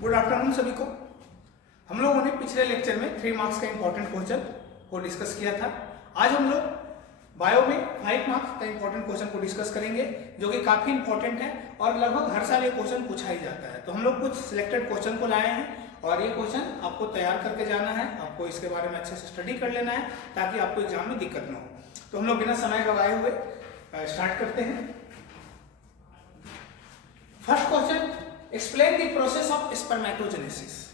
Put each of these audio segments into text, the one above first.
Good afternoon सभी को। हम लोगों ने पिछले लेक्चर में 3 मार्क्स का इंपॉर्टेंट क्वेश्चन को डिस्कस किया था। आज हम लोग बायो में 5 मार्क्स का इंपॉर्टेंट क्वेश्चन को डिस्कस करेंगे, जो कि काफी इंपॉर्टेंट है और लगभग हर साल ये क्वेश्चन पूछा ही जाता है। तो हम लोग कुछ सिलेक्टेड क्वेश्चन को लाए हैं और ये क्वेश्चन आपको तैयार करके जाना है। आपको इसके बारे में अच्छे से स्टडी कर लेना है ताकि आपको एग्जाम में दिक्कत ना हो। तो हम लोग बिना समय गवाए हुए स्टार्ट करते हैं। First question, explain the process of spermatogenesis.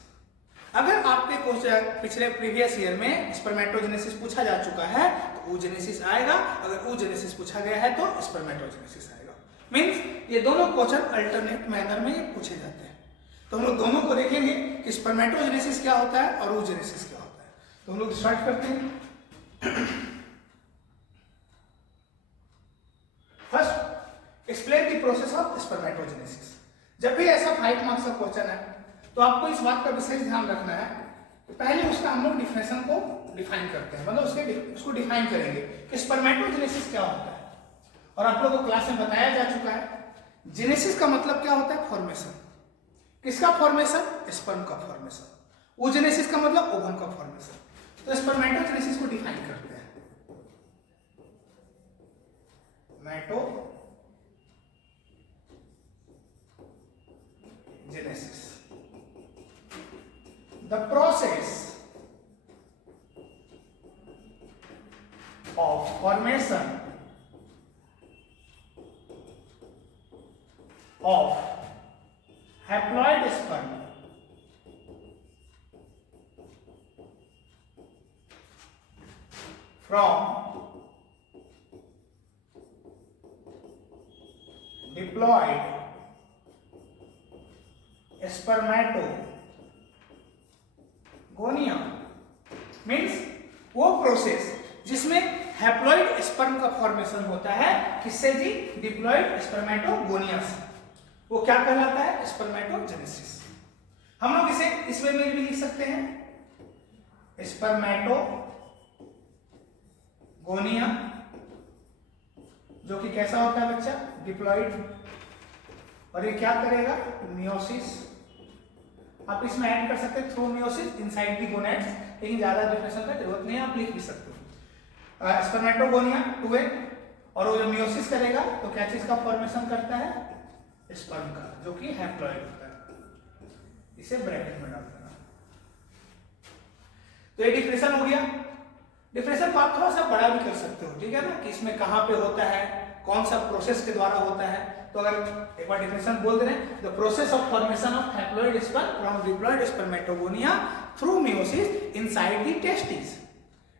अगर आपके क्वेश्चन पिछले प्रीवियस ईयर में स्पर्मेटोजेनेसिस पूछा जा चुका है तो oogenesis आएगा, अगर oogenesis पूछा गया है तो स्पर्मेटोजेनेसिस आएगा। मींस ये दोनों क्वेश्चन अल्टरनेट मैनर में पूछे जाते हैं। तो हम लोग दोनों को देखेंगे कि स्पर्मेटोजेनेसिस क्या होता है और oogenesis क्या होता है। तो हम लोग स्टार्ट करते हैं। First, explain the process of spermatogenesis. जब भी ऐसा 5 मार्क्स का क्वेश्चन है तो आपको इस बात का विशेष ध्यान रखना है कि पहले उसका हम लोग डिफिनेशन को डिफाइन करते हैं, मतलब उसको डिफाइन करेंगे कि स्पर्मेटोजेनेसिस क्या होता है। और आप लोगों को क्लास में बताया जा चुका है, जेनेसिस का मतलब क्या होता है, फॉर्मेशन। किसका फॉर्मेशन? स्पर्म का फॉर्मेशन। oogenesis का मतलब ओवम का फॉर्मेशन। तो स्पर्मेटोजेनेसिस को डिफाइन करते हैं। Genesis. The process of formation of haploid sperm from diploid spermatogonia means वो प्रोसेस जिसमें हैप्लॉइड स्पर्म का फॉर्मेशन होता है। किससे जी? डिप्लॉइड स्पर्मेटोगोनिया से। वो क्या कहलाता है? स्पर्मेटोजेनेसिस। हम लोग इसे इस वे में भी लिख सकते हैं, स्पर्मेटोगोनिया, जो कि कैसा होता है बच्चा? डिप्लॉइड। और ये क्या करेगा? मियोसिस। आप इसमें ऐड कर सकते हैं through meiosis inside the gonads, लेकिन ज्यादा डिफिनेशन का जरूरत नहीं है, आप लिख भी सकते हो। स्पर्मेटोगोनिया 2 और वो जो मियोसिस करेगा तो क्या चीज का फॉर्मेशन करता है? स्पर्म का, जो कि हैप्लॉइड होता है। इसे ब्रैकेट में डाल देना। तो ये डिफिनेशन हो गया। डिफिनेशन को आप थोड़ा सा बड़ा भी कर सकते हो, ठीक है ना, कि इसमें कहां पे होता है, कौन सा प्रोसेस के द्वारा होता है। तो अगर एक बार डिफिनेशन बोल दे रहे हैं, the process of formation of haploid sperm from diploid spermatogonia through meiosis inside the testis,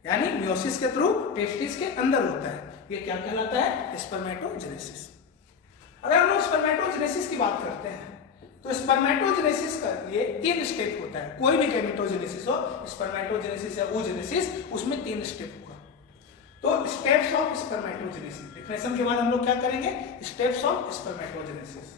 यानी मियोसिस के थ्रू टेस्टिस के अंदर होता है। ये क्या कहलाता है? स्पर्मेटोजेनेसिस। अगर हम लोग स्पर्मेटोजेनेसिस की बात करते हैं तो स्पर्मेटोजेनेसिस का लिए 3 स्टेप होता है। कोई भी गैमेटोजेनेसिस हो, स्पर्मेटोजेनेसिस या oogenesis, उसमें 3 स्टेप होगा। तो स्टेप्स ऑफ स्पर्मेटोजेनेसिस, डिफिनेशन के बाद हम लोग क्या करेंगे? Steps of spermatogenesis.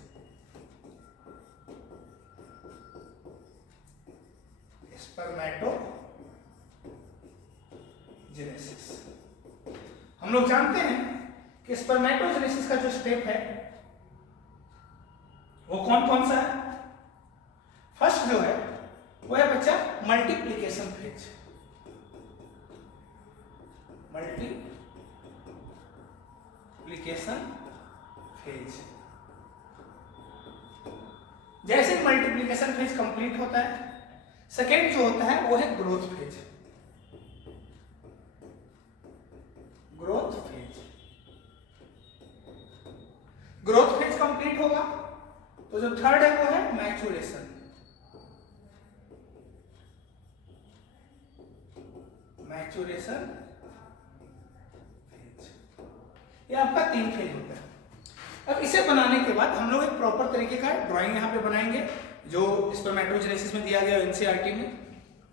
स्पर्मेटोजेनेसिस हम लोग जानते हैं कि स्पर्मेटोजेनेसिस का जो स्टेप है वो कौन कौन सा है? फर्स्ट जो है वो है बच्चा मल्टीप्लिकेशन फेज। Multiplication phase. जैसे मल्टीप्लिकेशन फेज कंप्लीट होता है, सेकेंड जो होता है वो है growth phase. Growth phase complete होगा तो जो थर्ड है वो है मैच्योरेशन। ये आपका 3 फेज होता है। अब इसे बनाने के बाद हम लोग एक प्रॉपर तरीके का ड्राइंग यहाँ पे बनाएंगे, जो स्पर्मेटोजेनेसिस में दिया गया एनसीईआरटी में।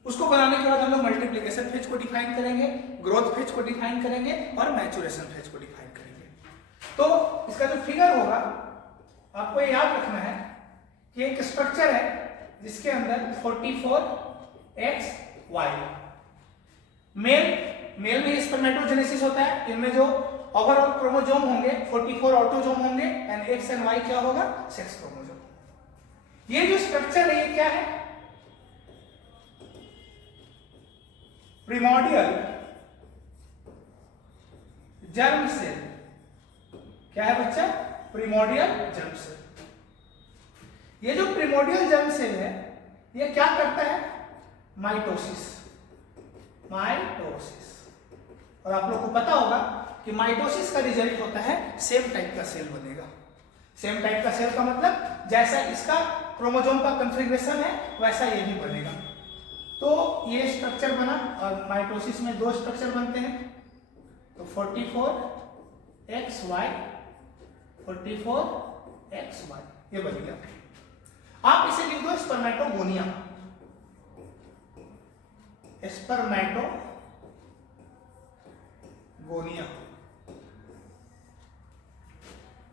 उसको बनाने के बाद हम लोग मल्टीप्लिकेशन फेज को डिफाइन करेंगे, ग्रोथ फेज को डिफाइन करेंगे और मैच्योरेशन फेज को डिफाइन करेंगे। तो इसका जो फिगर होगा आपको याद रखना है कि एक स्ट्रक्चर है जिसके अंदर 44XY मेल में स्पर्मेटोजेनेसिस होता है। इनमें जो ओवरऑल क्रोमोसोम होंगे 44 ऑटोसोम होंगे एंड एक्स एंड वाई क्या होगा? Sex chromosome. ये जो स्ट्रक्चर है ये क्या है? प्रिमोर्डियल जर्म सेल। क्या है बच्चा? प्रिमोर्डियल जर्म सेल। ये जो प्रिमोर्डियल जर्म सेल है ये क्या करता है? माइटोसिस। माइटोसिस। और आप लोग को पता होगा कि माइटोसिस का रिजल्ट होता है सेम टाइप का सेल बनेगा। सेम टाइप का सेल का मतलब जैसा इसका क्रोमोसोम का कॉन्फ़िगरेशन है वैसा ये भी बनेगा। तो ये स्ट्रक्चर बना और माइटोसिस में दो स्ट्रक्चर बनते हैं। तो 44XY 44XY ये बन गया। आप इसे लिख दो स्पर्मेटोगोनिया। स्पर्मेटोगोनिया।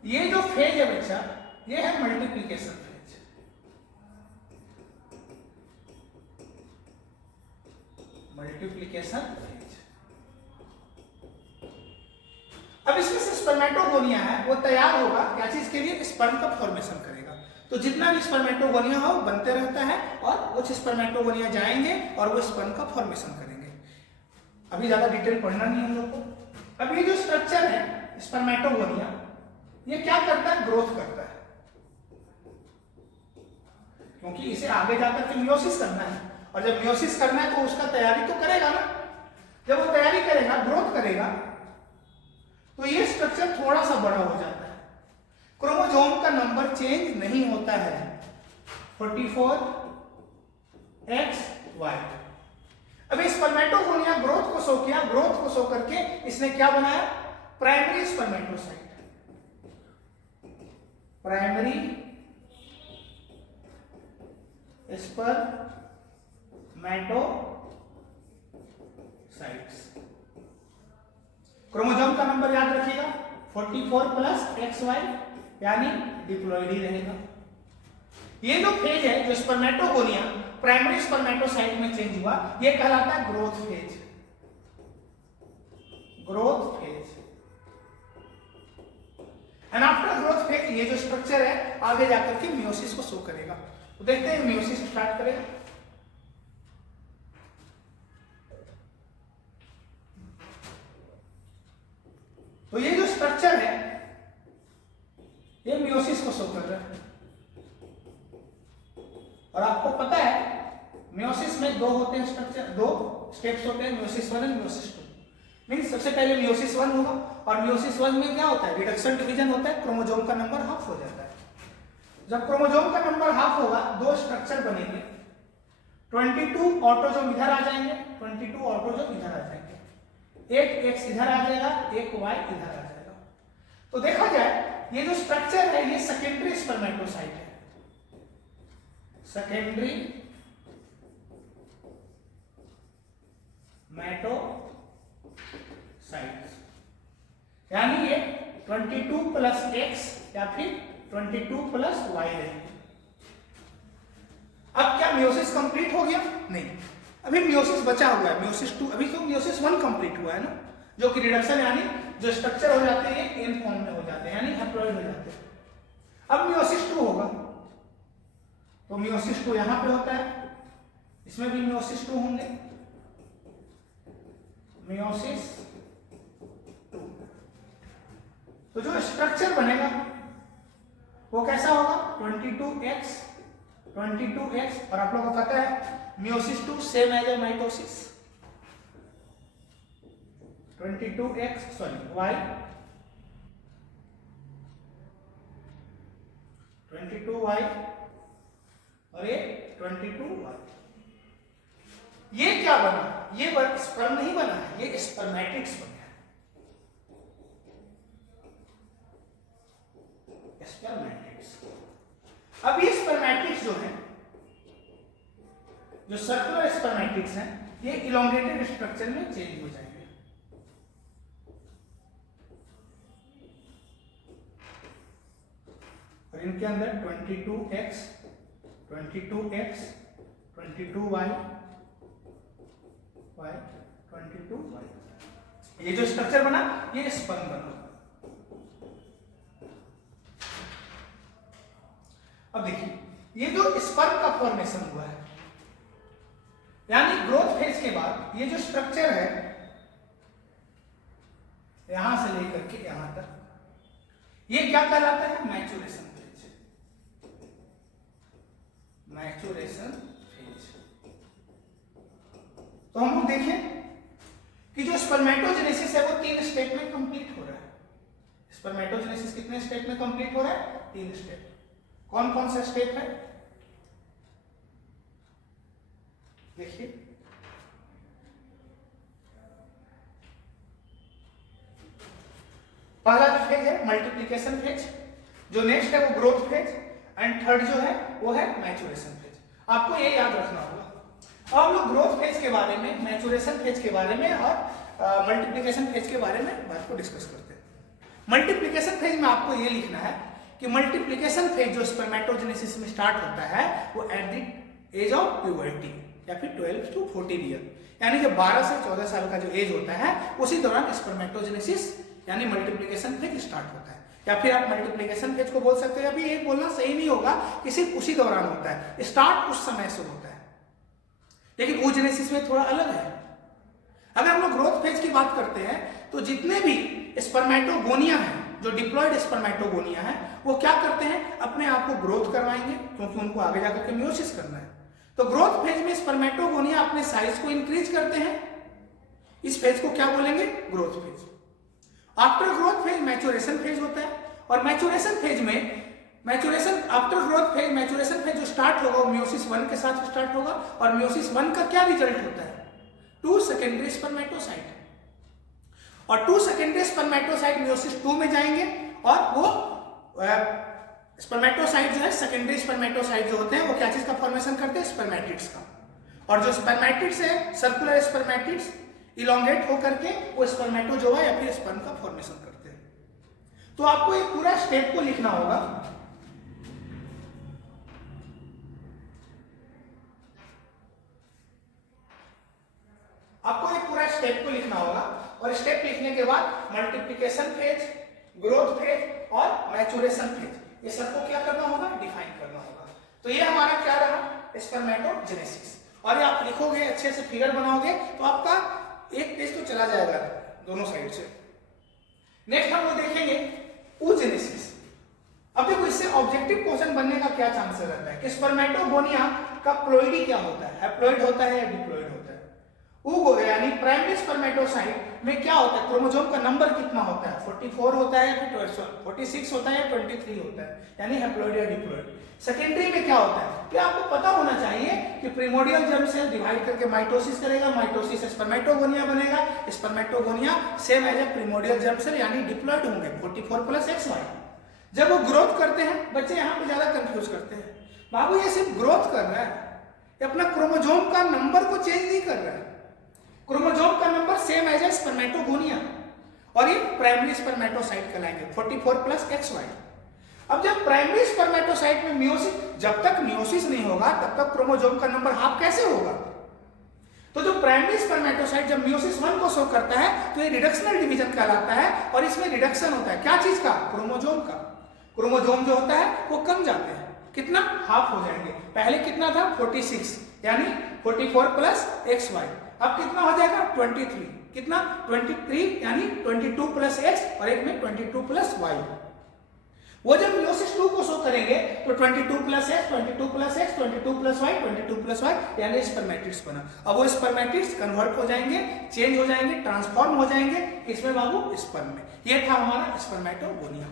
ये जो फेज है बच्चा ये है मल्टीप्लिकेशन फेज। Multiplication phase. अब इसमें से स्पर्मेटोगोनिया है वो तैयार होगा क्या चीज के लिए? स्पर्म का फॉर्मेशन करेगा। तो जितना भी स्पर्मेटोगोनिया हो बनते रहता है और कुछ स्पर्मेटोगोनिया जाएंगे और वो स्पर्म का फॉर्मेशन करेंगे। अभी ज्यादा डिटेल पढ़ना नहीं हम लोग को। अब ये जो स्ट्रक्चर है स्पर्मेटोगोनिया ये क्या करता है? ग्रोथ करता है, क्योंकि इसे आगे जाकर के मियोसिस करना है और जब मियोसिस करना है तो उसका तैयारी तो करेगा ना। जब वो तैयारी करेगा ग्रोथ करेगा तो ये स्ट्रक्चर थोड़ा सा बड़ा हो जाता है। क्रोमोसोम का नंबर चेंज नहीं होता है। 44XY। अभी स्पर्मेटोगोनिया ग्रोथ को शो किया। ग्रोथ को शो करके इसने क्या बनाया? Primary spermatocyte. Primary spermatocytes. Chromosome का नंबर याद रखिएगा 44+XY यानी डिप्लॉइड ही रहेगा। ये जो फेज है जो स्पर्मेटोगोनिया प्राइमरी स्पर्मेटोसाइट में चेंज हुआ ये कहलाता है growth phase. Growth phase. And after growth phase ये जो स्ट्रक्चर है आगे जाकर के मियोसिस को शो करेगा। तो देखते हैं मियोसिस स्टार्ट करेगा। तो ये जो स्ट्रक्चर है ये मियोसिस को शो कर रहा है। और आपको पता है मियोसिस में दो होते हैं स्ट्रक्चर, दो स्टेप्स होते हैं, मियोसिस 1 एंड मियोसिस 2। मींस सबसे पहले मियोसिस 1 होगा और मियोसिस 1 में क्या होता है? रिडक्शन डिवीजन होता है, क्रोमोसोम का नंबर हाफ हो जाता है। जब क्रोमोसोम का नंबर हाफ होगा दो स्ट्रक्चर बनेंगे। 22 ऑटोजोम इधर आ जाएंगे, 22 ऑटोजोम इधर आ जाएंगे। एक X इधर आ जाएगा, एक Y इधर आ जाएगा। तो देखा जाए ये जो स्ट्रक्चर है ये सेकेंडरी स्पर्मेटोसाइट है। सेकेंडरी मैटोसाइट्स यानी ये 22+X या फिर 22+Y रहेंगे। अब क्या मियोसिस कंप्लीट हो गया? नहीं, अभी मियोसिस बचा हुआ है। मियोसिस 2 अभी तो मियोसिस 1 कंप्लीट हुआ है ना, जो कि रिडक्शन यानी जो स्ट्रक्चर हो जाते हैं ये एन फॉर्म में हो जाते हैं यानी हैप्लॉइड हो जाते हैं। अब मियोसिस 2 होगा तो मियोसिस 2 यहां पे होता है, इसमें भी मियोसिस 2 होंगे। मियोसिस 2 तो जो स्ट्रक्चर बनेगा वो कैसा होगा? 22X और आप लोगों को पता है meiosis 2 same as a mitosis. 22Y 22Y और ये 22Y। ये क्या बना? ये स्पर्म नहीं बना है, ये स्पर्मेटिड्स बना है। स्पर्मेटिड्स। अब ये स्पर्मेटिड्स जो है जो सर्कुलर स्पर्मेटिड्स हैं ये इलोंगेटेड स्ट्रक्चर में चेंज हो जाएंगे। और इनके अंदर 22X 22Y 22Y ये जो स्ट्रक्चर बना ये स्पर्म बना। अब देखिए ये जो स्पर्म का फॉर्मेशन हुआ है, यानी ग्रोथ फेज के बाद ये जो स्ट्रक्चर है यहां से लेकर के यहां तक, ये क्या कहलाता है? Maturation phase. Maturation phase. तो हम लोग देखें कि जो स्पर्मेटोजेनेसिस है वो 3 स्टेप में कंप्लीट हो रहा है। स्पर्मेटोजेनेसिस कितने स्टेप में कंप्लीट हो रहा है? 3 स्टेप। कौन कौन सा स्टेप है? देखिए, पहला जो फेज है मल्टीप्लिकेशन फेज, जो नेक्स्ट है वो ग्रोथ फेज, एंड थर्ड जो है वो है मैच्योरेशन फेज। आपको ये याद रखना होगा। अब हम लोग ग्रोथ फेज के बारे में, मैच्योरेशन फेज के बारे में और मल्टीप्लिकेशन फेज के बारे में बात को डिस्कस करते हैं। मल्टीप्लिकेशन फेज में आपको ये लिखना है कि मल्टीप्लिकेशन फेज जो स्पर्मेटोजेनेसिस में स्टार्ट होता है वो at the age of puberty या फिर 12 to 14 ईयर, यानी जब 12 से 14 साल का जो एज होता है उसी दौरान स्पर्मेटोजेनेसिस यानी मल्टीप्लिकेशन फेज स्टार्ट होता है। या फिर आप मल्टीप्लिकेशन फेज को बोल सकते हैं। अभी ये बोलना सही नहीं होगा कि सिर्फ उसी दौरान होता है, स्टार्ट उस समय से होता है, लेकिन oogenesis में थोड़ा अलग है। अगर हम लोग ग्रोथ फेज की बात करते हैं तो जितने भी स्पर्मेटोगोनिया हैं, जो डिप्लॉयड स्पर्मेटोगोनिया है, वो क्या करते हैं? अपने आप को ग्रोथ करवाएंगे, क्योंकि उनको आगे जाकर के मियोसिस करना है। तो ग्रोथ फेज में स्पर्मेटोगोनिया अपने साइज को इंक्रीज करते हैं। इस फेज को क्या बोलेंगे? Growth phase. After growth phase maturation phase होता है, और मैच्योरेशन फेज में after growth phase maturation phase जो स्टार्ट होगा वो मियोसिस 1 के साथ स्टार्ट होगा, और मियोसिस 1 का क्या रिजल्ट होता है? 2 सेकेंडरी स्पर्मेटोसाइट, और 2 सेकेंडरी स्पर्मेटोसाइट मियोसिस 2 में जाएंगे, और वो स्पर्मेटोसाइट जो है, सेकेंडरी स्पर्मेटोसाइट जो होते हैं वो क्या चीज का फॉर्मेशन करते हैं? स्पर्मेटिड्स का। और जो स्पर्मेटिड्स है, सर्कुलर स्पर्मेटिड्स इलोंगेट होकर के वो स्पर्मेटोजोआ या फिर स्पर्म का फॉर्मेशन करते हैं। तो आपको एक पूरा स्टेप को लिखना होगा। आपको एक पूरा स्टेप को लिखना होगा, और स्टेप लिखने के बाद मल्टीप्लिकेशन फेज, ग्रोथ फेज और मैच्योरेशन फेज, ये सबको क्या करना होगा? डिफाइन करना होगा। तो ये हमारा क्या रहा? स्पर्मेटोजेनेसिस। और ये आप लिखोगे, अच्छे से फिगर बनाओगे तो आपका एक पेज तो चला जाएगा दोनों साइड से। नेक्स्ट हम लोग देखेंगे oogenesis। अब देखो, इससे ऑब्जेक्टिव क्वेश्चन बनने का क्या चांसेस रहता है कि स्पर्मेटोगोनिया का प्लॉइडी क्या होता है? हैप्लॉइड होता है या डिप्लॉइड होता है? oogo यानी प्राइमरी स्पर्मेटोसाइट में क्या होता है? क्रोमोसोम का नंबर कितना होता है? 44 होता है या फिर 46 होता है या 23 होता है, यानी हैप्लॉइड या डिप्लॉइड। सेकेंडरी में क्या होता है? तो आपको पता होना चाहिए कि प्रिमोर्डियल जर्म सेल डिवाइड करके माइटोसिस करेगा, माइटोसिस स्पर्मेटोगोनिया बनेगा, spermatogonia same as a primordial germ cell यानी डिप्लॉइड होंगे 44 + XY। जब वो ग्रोथ करते हैं, बच्चे यहाँ पे ज्यादा कंफ्यूज करते हैं, बाबू ये सिर्फ ग्रोथ कर रहा है, ये अपना क्रोमोसोम का नंबर को चेंज नहीं कर रहा है। क्रोमोसोम का number same as a spermatogonia, और ये प्राइमरी स्पर्मेटोसाइट कहलाएंगे 44 + XY। अब जब प्राइमरी स्पर्मेटोसाइट में मियोसिस, जब तक मियोसिस नहीं होगा तब तक क्रोमोसोम का नंबर हाफ कैसे होगा? तो जो प्राइमरी स्पर्मेटोसाइट जब मियोसिस 1 को शो करता है तो ये रिडक्शनल डिवीजन कहलाता है, और इसमें रिडक्शन होता है क्या चीज का? क्रोमोसोम का। क्रोमोसोम जो होता है वो कम जाते हैं, कितना? हाफ हो जाएंगे। पहले कितना था? 46, यानी 44 + XY। अब कितना हो जाएगा? 23। कितना? 23, यानी 22 + X, और एक में 22 + Y। वो जब मियोसिस 2 को शो करेंगे तो 22 + X, 22 + X, 22 + Y, 22 + Y, यानी स्पर्मेटिड्स बना। अब वो स्पर्मेटिड्स कन्वर्ट हो जाएंगे, चेंज हो जाएंगे, ट्रांसफॉर्म हो जाएंगे, इसमें बाबू स्पर्म में। ये था हमारा स्पर्मेटोगोनिया।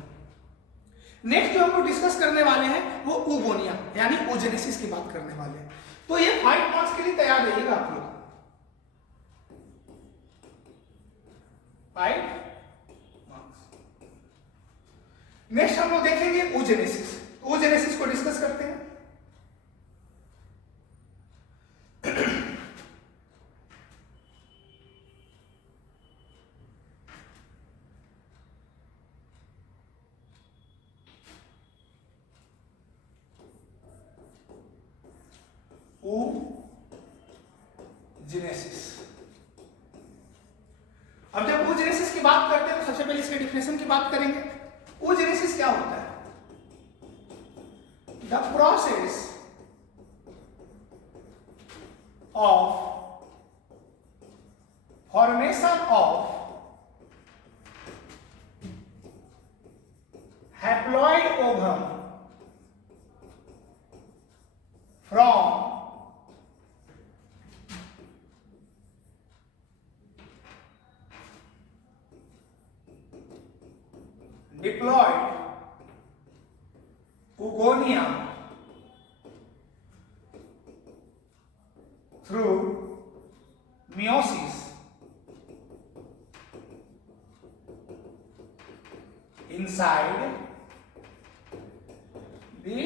नेक्स्ट जो हम लोग डिस्कस करने वाले हैं वो oogonia यानी oogenesis की बात करने वाले हैं। तो ये 5 मार्क्स के लिए तैयार रहिएगा आप लोग। 5 मार्क्स। नेक्स्ट हम लोग देखेंगे oogenesis। oogenesis को डिस्कस करते हैं। oogenesis। अब जब oogenesis की बात करते हैं तो सबसे पहले इसके डिफिनेशन की बात करेंगे। oogenesis क्या होता है? The process of formation of haploid ovum from diploid oogonia through meiosis inside the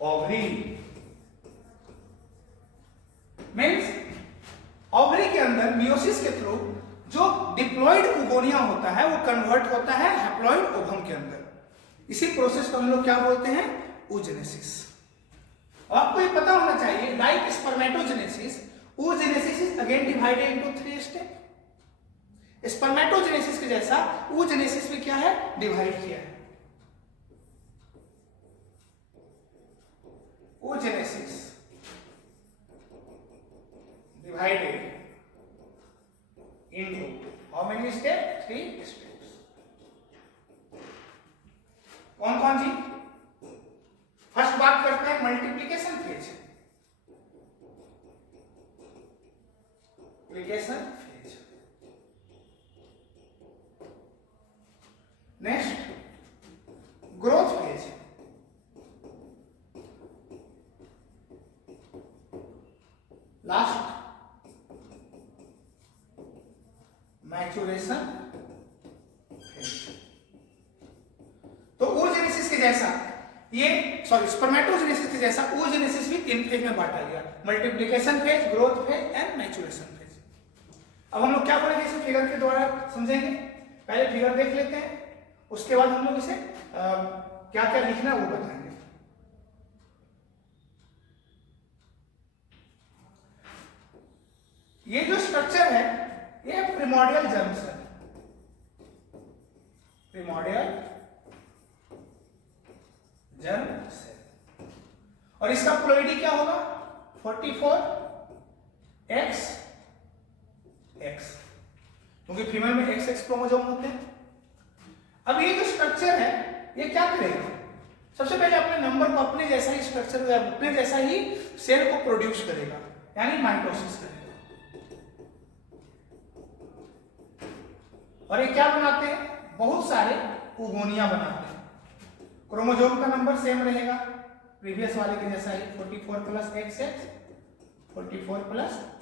ovary means ovary के अंदर मियोसिस के थ्रू जो डिप्लॉइड ओगोनिया होता है वो कन्वर्ट होता है हैप्लॉइड ओवम के अंदर। इसी प्रोसेस को हम लोग क्या बोलते हैं? oogenesis। आपको ये पता होना चाहिए like spermatogenesis, oogenesis is again divided into 3 step. Spermatogenesis के जैसा oogenesis भी क्या है? डिवाइड किया है। oogenesis divided into how many steps? 3 steps। कौन कौन जी? फर्स्ट बात करते हैं multiplication phase. Multiplication phase. Next growth phase. Last maturation phase. तो oogenesis के जैसा ये स्पर्मेटोजेनेसिस के जैसा oogenesis भी 3 फेज में बांटा गया, multiplication phase, growth phase and maturation phase. अब हम लोग क्या करेंगे? इसे फिगर के द्वारा समझेंगे। पहले फिगर देख लेते हैं, उसके बाद हम लोग इसे क्या क्या लिखना है वो बताएंगे। ये जो स्ट्रक्चर है ये प्रिमोर्डियल जर्म सेल, प्रिमोर्डियल जर्म सेल। और इसका प्लोइडी क्या होगा? 44XX, क्योंकि फीमेल में XX क्रोमोसोम होते हैं। अब ये जो स्ट्रक्चर है ये क्या करेगा? सबसे पहले अपने नंबर को अपने जैसा ही स्ट्रक्चर, अपने जैसा ही सेल को प्रोड्यूस करेगा, यानी माइटोसिस करेगा। और ये क्या बनाते हैं? बहुत सारे oogonia बनाते हैं। क्रोमोसोम का नंबर सेम रहेगा प्रीवियस वाले के जैसा ही, 44 + XX, 44 +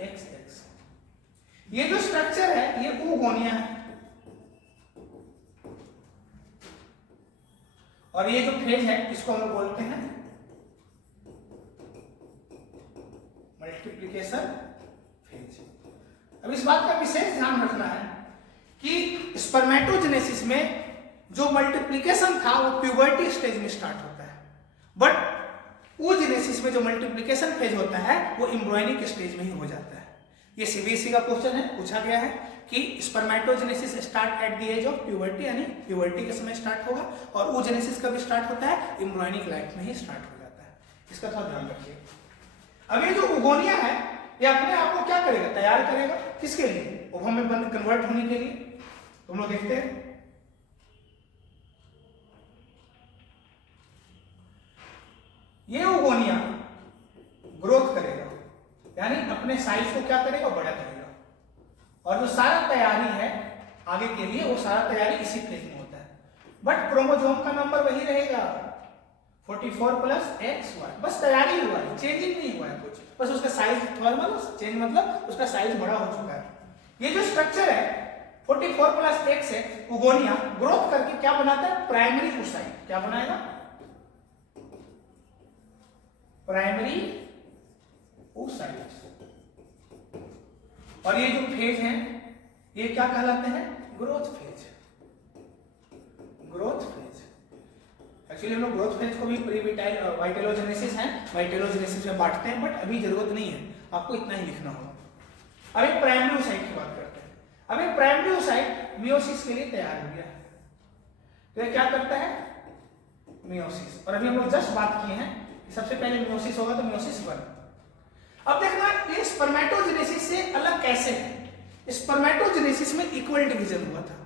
XX। ये जो स्ट्रक्चर है ये oogonia है। और ये जो फेज है इसको हम लोग बोलते हैं मल्टीप्लिकेशन फेज। अब इस बात का विशेष ध्यान रखना है कि स्पर्मेटोजेनेसिस में जो मल्टीप्लिकेशन था वो प्यूबर्टी स्टेज में स्टार्ट होता है, बट oogenesis में जो मल्टीप्लिकेशन फेज होता है वो एम्ब्रियोनिक स्टेज में ही हो जाता है। ये सीबीएसई का क्वेश्चन है, पूछा गया है कि spermatogenesis start at the age of puberty, यानी प्यूबर्टी के समय स्टार्ट होगा, और oogenesis कब स्टार्ट होता है? एम्ब्रियोनिक लाइफ में ही स्टार्ट हो जाता है। इसका थोड़ा ध्यान रखिए। अब ये जो oogonia है ये अपने आप को क्या करेगा? तैयार करेगा। किसके लिए? ओवम में बंद कन्वर्ट होने के लिए। तुम लोग देखते हैं ये oogonia ग्रोथ करेगा, यानी अपने साइज को क्या करेगा? बड़ा करेगा। और जो सारा तैयारी है आगे के लिए वो सारा तैयारी इसी फेज में होता है। बट क्रोमोसोम का नंबर वही रहेगा 44 + XY, बस तैयारी हुआ है, चेंजिंग नहीं हुआ है कुछ, बस उसका साइज थोड़ा चेंज, मतलब उसका साइज बड़ा हो चुका है। ये जो स्ट्रक्चर है 44 + XX oogonia ग्रोथ करके क्या बनाता है? Primary oocyte। क्या बनाएगा? Primary oocyte। और ये जो फेज है ये क्या कहलाते हैं? Growth phase. Growth phase. Actually हम लोग ग्रोथ फेज को भी वाइटेलोजेनेसिस है, वाइटेलोजेनेसिस में बांटते हैं, बट अभी जरूरत नहीं है, आपको इतना ही लिखना होगा। अब एक प्राइमरी oocyte की बात करते हैं। अब एक प्राइमरी oocyte मियोसिस के लिए तैयार हो गया है, तो ये क्या करता है? मियोसिस। और अभी हम लोग जस्ट बात किए हैं सबसे पहले मियोसिस होगा तो मियोसिस 1। अब देखना ये स्पर्मेटोजेनेसिस से अलग कैसे है। स्पर्मेटोजेनेसिस में इक्वल डिवीजन हुआ था,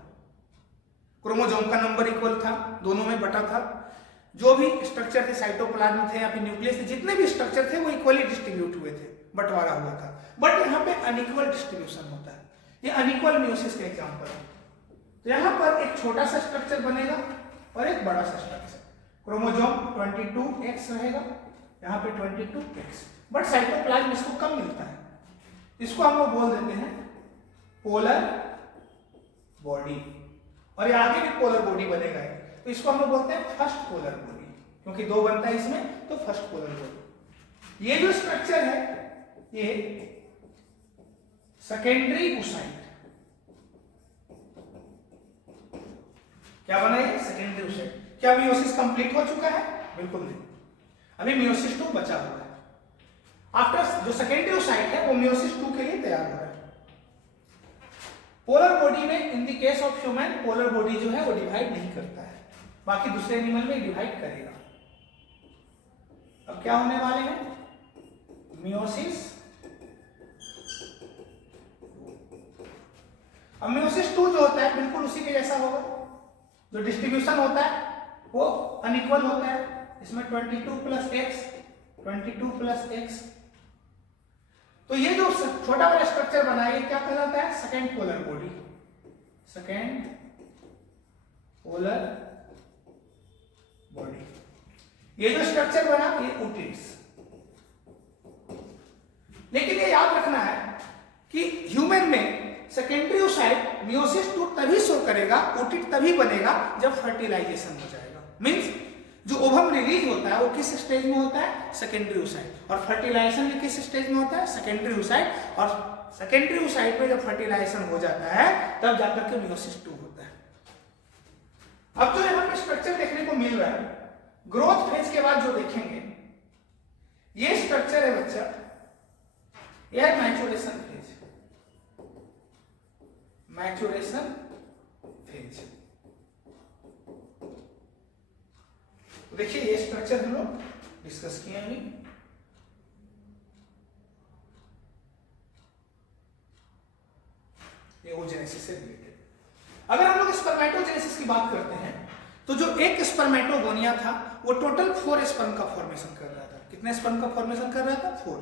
क्रोमोसोम का नंबर इक्वल था, दोनों में बटा था, जो भी स्ट्रक्चर थे, साइटोप्लाज्म थे या फिर न्यूक्लियस थे, जितने भी स्ट्रक्चर थे वो इक्वली डिस्ट्रीब्यूट हुए थे, बंटवारा हुआ था। बट यहाँ पे अनइक्वल डिस्ट्रीब्यूशन होता है, ये अनइक्वल मियोसिस का एग्जांपल है। तो यहाँ पर एक छोटा सा स्ट्रक्चर बनेगा और एक बड़ा सा स्ट्रक्चर, क्रोमोसोम 22x रहेगा, यहाँ पे 22x, बट साइटोप्लाज्म इसको कम मिलता है, इसको हम लोग बोल देते हैं पोलर बॉडी, और ये आगे भी पोलर बॉडी बनेगा, तो इसको हम लोग बोलते हैं फर्स्ट पोलर बॉडी, क्योंकि दो बनता है इसमें, तो फर्स्ट पोलर बॉडी। ये जो स्ट्रक्चर है ये सेकेंडरी ओसाइट, क्या बना ये सेकेंडरी ओसाइट। क्या मियोसिस कंप्लीट हो चुका है? बिल्कुल नहीं, अभी मियोसिस 2 बचा हुआ है। आफ्टर जो सेकेंडरी ओसाइट है वो मियोसिस 2 के लिए तैयार हो रहा है। पोलर बॉडी में in the case of human polar body जो है वो डिवाइड नहीं करता है, बाकी दूसरे एनिमल में डिवाइड करेगा। अब क्या होने वाले हैं? मियोसिस। अब मियोसिस 2 जो होता है बिल्कुल उसी के जैसा होगा, जो डिस्ट्रीब्यूशन होता है वो अनइक्वल होता है, इसमें 22 + x 22 + x। तो ये जो छोटा वाला स्ट्रक्चर बना है ये क्या कहलाता है? Second polar body, second polar body. ये जो स्ट्रक्चर बना ये ओटिड्स। लेकिन ये याद रखना है कि ह्यूमन में सेकेंडरी ओसाइट मियोसिस 2 तभी शो करेगा, ओटिड तभी बनेगा जब फर्टिलाइजेशन हो जाएगा। मींस जो ओवम रिलीज होता है वो किस स्टेज में होता है? Secondary oocyte. और फर्टिलाइजेशन भी किस स्टेज में होता है? Secondary oocyte. और सेकेंडरी ओसाइट में जब फर्टिलाइजेशन हो जाता है तब जाकर के मियोसिस 2 होता है। अब जो यहाँ पे स्ट्रक्चर देखने को मिल रहा है, ग्रोथ फेज के बाद जो देखेंगे ये स्ट्रक्चर है बच्चा, यह है मैच्योरेशन फेज। मैच्योरेशन फेज देखिए, ये स्ट्रक्चर हम लोग डिस्कस किए अभी। ये ओजेनेसिस से रिलेटेड। अगर हम लोग स्पर्मेटोजेनेसिस की बात करते हैं तो जो एक स्पर्मेटोगोनिया था वो टोटल 4 स्पर्म का फॉर्मेशन कर रहा था। कितने स्पर्म का फॉर्मेशन कर रहा था? 4।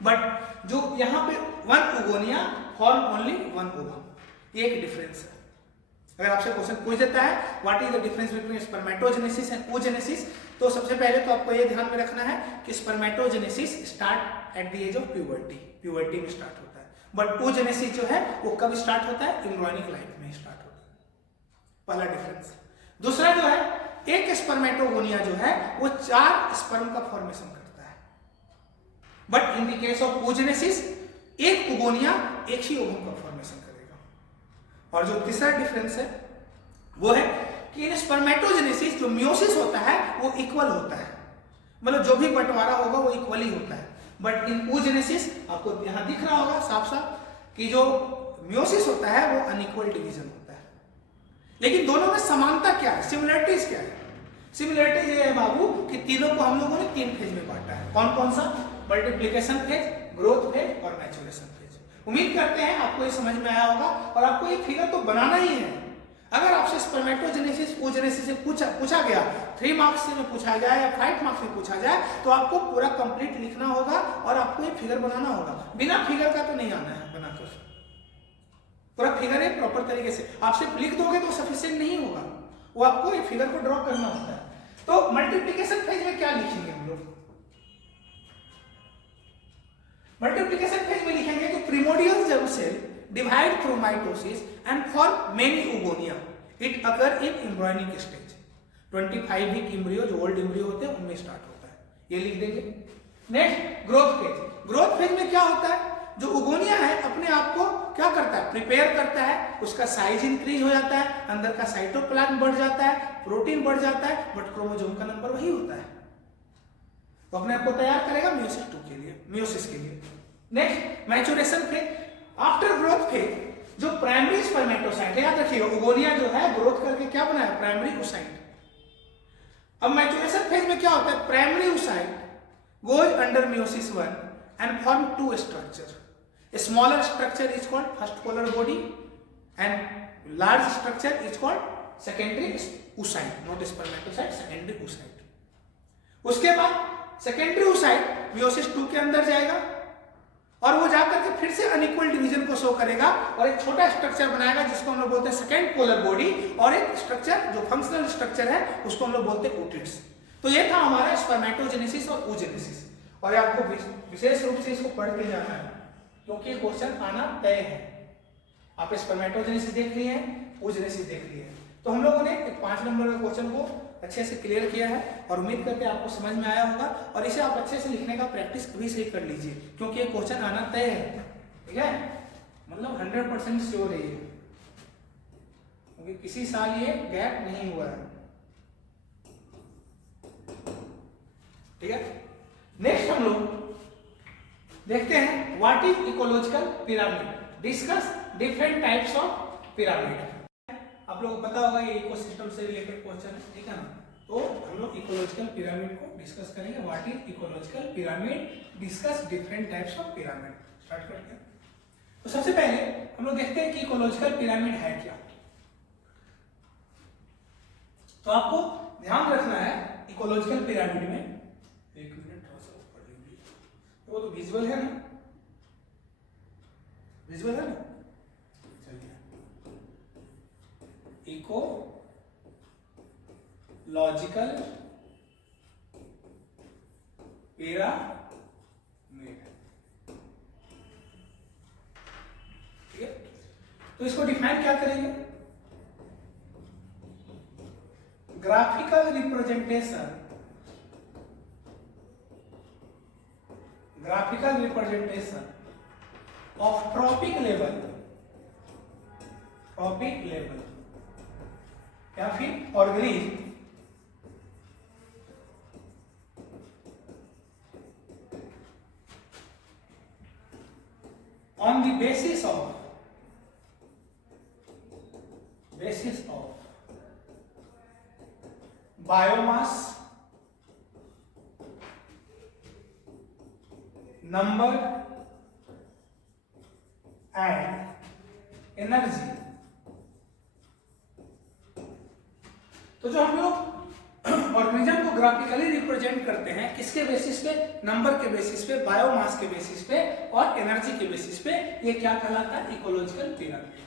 बट जो यहाँ पे 1 ओगोनिया फॉर्म ओनली 1 ओवम, ये एक डिफरेंस है। अगर आपसे क्वेश्चन पूछ देता है what is the difference between spermatogenesis and oogenesis, तो सबसे पहले तो आपको ये ध्यान में रखना है कि spermatogenesis start at the age of puberty, puberty में स्टार्ट होता है। बट ओजेनेसिस जो है वो कब स्टार्ट होता है? एम्ब्रियोनिक लाइफ में स्टार्ट होता है। पहला डिफरेंस। दूसरा जो है, एक स्पर्मेटोगोनिया जो है वो 4 स्पर्म का फॉर्मेशन करता है, but in the case of oogenesis एक ओगोनिया एक ही ओवम का फॉर्मेशन करेगा। और जो तीसरा डिफरेंस है वो है कि इन स्पर्मेटोजेनेसिस जो मियोसिस होता है वो इक्वल होता है, मतलब जो भी बंटवारा होगा वो इक्वली होता है। बट इन ओजेनेसिस आपको यहां दिख रहा होगा साफ साफ कि जो मियोसिस होता है वो अनइक्वल डिवीजन होता है। लेकिन दोनों में समानता क्या है? सिमिलरिटीज क्या है? सिमिलरिटीज ये है बाबू कि तीनों को हम लोगों ने 3 फेज में बांटा है। कौन कौन सा? मल्टीप्लिकेशन फेज, ग्रोथ फेज और मैच्योरेशन फेज। उम्मीद करते हैं आपको ये समझ में आया होगा और आपको ये फिगर तो बनाना ही है। अगर आपसे स्पर्मेटोजेनेसिस ओजेनेसिस से पूछा गया 3 मार्क्स में पूछा जाए या 5 मार्क्स में पूछा जाए तो आपको पूरा कंप्लीट लिखना होगा और आपको ये फिगर बनाना होगा। बिना फिगर का तो नहीं आना है बनाकर, पूरा फिगर है प्रॉपर तरीके से। आप सिर्फ लिख दोगे तो सफिशिएंट नहीं होगा, वो आपको ये फिगर को ड्रॉ करना होता है। तो मल्टीप्लिकेशन फेज में क्या लिखेंगे हम लोग? मल्टीप्लिकेशन फेज में लिखेंगे तो primordial germ cell divide through mitosis and form many oogonia. It occur in embryonic stage. 25 week embryo जो ओल्ड एम्ब्रियो होते हैं उनमें स्टार्ट होता है, ये लिख देंगे। Next growth phase. Growth phase में क्या होता है? जो ओगोनिया है अपने आप को क्या करता है? प्रिपेयर करता है, उसका साइज इंक्रीज हो जाता है, अंदर का साइटोप्लाज्म बढ़ जाता है, प्रोटीन बढ़ जाता है, बट क्रोमोसोम का नंबर वही होता है। वो अपने आप को तैयार करेगा मियोसिस 2 के लिए, मियोसिस के लिए। Next maturation phase. After growth phase जो प्राइमरी स्पर्मेटोसाइट है, याद रखिएगा ओगोनिया जो है ग्रोथ करके क्या बना है? Primary oocyte. अब मैच्योरेशन फेज में क्या होता है? Primary oocyte goes under meiosis 1 and form two structure. A smaller structure is called first polar body and large structure is called secondary oocyte, not spermatocyte, secondary oocyte. उसके बाद secondary oocyte meiosis 2 के अंदर जाएगा और वो जाकर के फिर से अनइक्वल डिवीजन को शो करेगा और एक छोटा स्ट्रक्चर बनाएगा जिसको हम लोग बोलते हैं सेकेंड पोलर बॉडी, और एक स्ट्रक्चर जो फंक्शनल स्ट्रक्चर है उसको हम लोग बोलते हैं ओटिड्स। तो ये था हमारा स्पर्मेटोजेनेसिस और oogenesis, और आपको विशेष रूप से इसको पढ़ के जाना है क्योंकि क्वेश्चन आना तय है। आप स्पर्मेटोजेनेसिस देख लिए हैं, oogenesis देख लिए हैं, तो हम लोगों ने एक 5 नंबर के क्वेश्चन को अच्छे से क्लियर किया है और उम्मीद करते हैं आपको समझ में आया होगा, और इसे आप अच्छे से लिखने का प्रैक्टिस अभी से ही कर लीजिए क्योंकि ये क्वेश्चन आना तय है, ठीक है, मतलब 100% श्योर है ये, क्योंकि किसी साल ये गैप नहीं हुआ है, ठीक है। नेक्स्ट हम लोग देखते हैं what is ecological pyramid, discuss different types of pyramid. आप लोगों को पता होगा ये इकोसिस्टम से रिलेटेड क्वेश्चन है, ठीक है ना। तो हम लोग इकोलॉजिकल पिरामिड को डिस्कस करेंगे। What is ecological pyramid, discuss different types of pyramid. Start करते हैं। तो सबसे पहले हम लोग देखते हैं कि इकोलॉजिकल पिरामिड है क्या। तो आपको ध्यान रखना है इकोलॉजिकल पिरामिड में, एक मिनट थोड़ा सा ऊपर लीजिए, वो तो विजुअल है ना, विजुअल है ना, इकोलॉजिकल पिरामिड, ठीक है। तो इसको डिफाइन क्या करेंगे, graphical representation, graphical representation of trophic level, trophic level या फिर organism on the basis of biomass, number and energy। तो जो हम लोग ऑर्गेनिज्म को ग्राफिकली रिप्रेजेंट करते हैं किसके बेसिस पे, नंबर के बेसिस पे, बायोमास के बेसिस पे और एनर्जी के बेसिस पे, ये क्या कहलाता है, इकोलॉजिकल पिरामिड।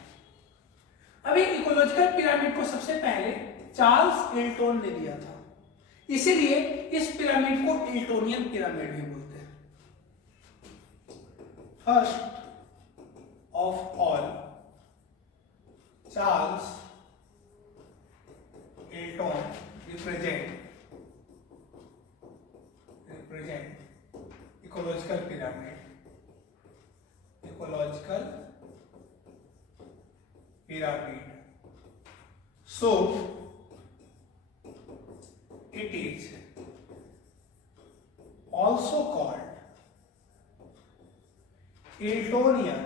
अभी इकोलॉजिकल पिरामिड को सबसे पहले चार्ल्स इल्टन ने दिया था, इसीलिए इस पिरामिड को इल्टोनियन पिरामिड भी बोलते हैं। First of all Charles Elton represent ecological pyramid, ecological pyramid, so it is also called Iltonian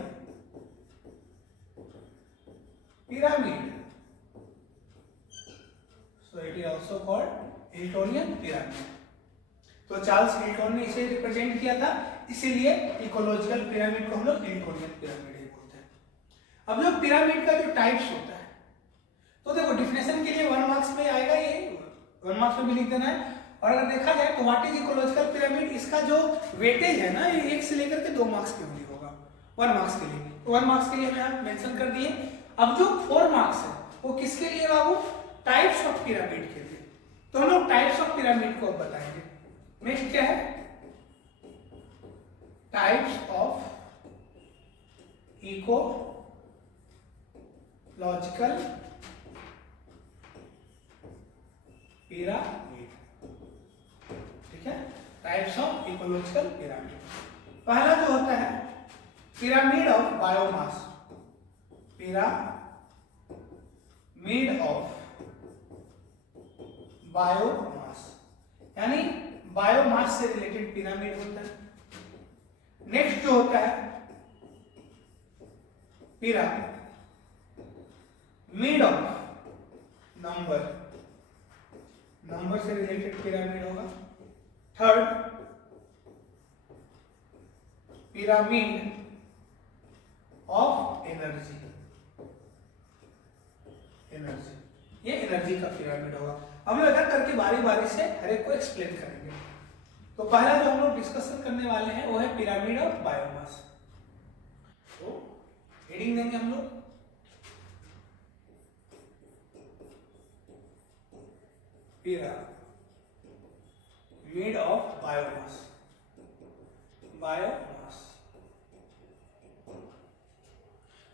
pyramid, so it is also called Eltonian pyramid. तो चार्ल्स इल्टन ने इसे रिप्रेजेंट किया था, इसीलिए इकोलॉजिकल पिरामिड को हम लोग इल्टोनियन पिरामिड ही बोलते हैं। अब जो पिरामिड का जो टाइप्स होता है, तो देखो डिफिनेशन के लिए 1 मार्क्स में आएगा, ये 1 मार्क्स में भी लिख देना है। और अगर देखा जाए तो व्हाट इज इकोलॉजिकल पिरामिड, इसका जो वेटेज है ना, ये 1 से लेकर के 2 मार्क्स के लिए होगा 1 मार्क्स के लिए। तो 1 मार्क्स के लिए हमें यहाँ मेंशन कर दिए। अब जो 4 मार्क्स है वो किसके लिए बाबू, टाइप्स ऑफ पिरामिड के लिए। तो हम लोग टाइप्स ऑफ पिरामिड को बताएंगे। नेक्स्ट क्या है, टाइप्स ऑफ इकोलॉजिकल पिरामिड, ठीक है, टाइप्स ऑफ इकोलॉजिकल पिरामिड। पहला जो होता है pyramid of biomass, pyramid of biomass, यानी बायोमास से रिलेटेड पिरामिड होता है। नेक्स्ट जो होता है पिरामिड ऑफ नंबर, नंबर से रिलेटेड पिरामिड होगा। थर्ड पिरामिड ऑफ एनर्जी, ये एनर्जी का पिरामिड होगा। हम लोग एक करके बारी बारी से हर एक को एक्सप्लेन करेंगे। तो पहला जो हम लोग डिस्कशन करने वाले हैं वो है पिरामिड ऑफ बायोमास। तो हेडिंग देंगे हम लोग पिरामिड ऑफ बायोमास।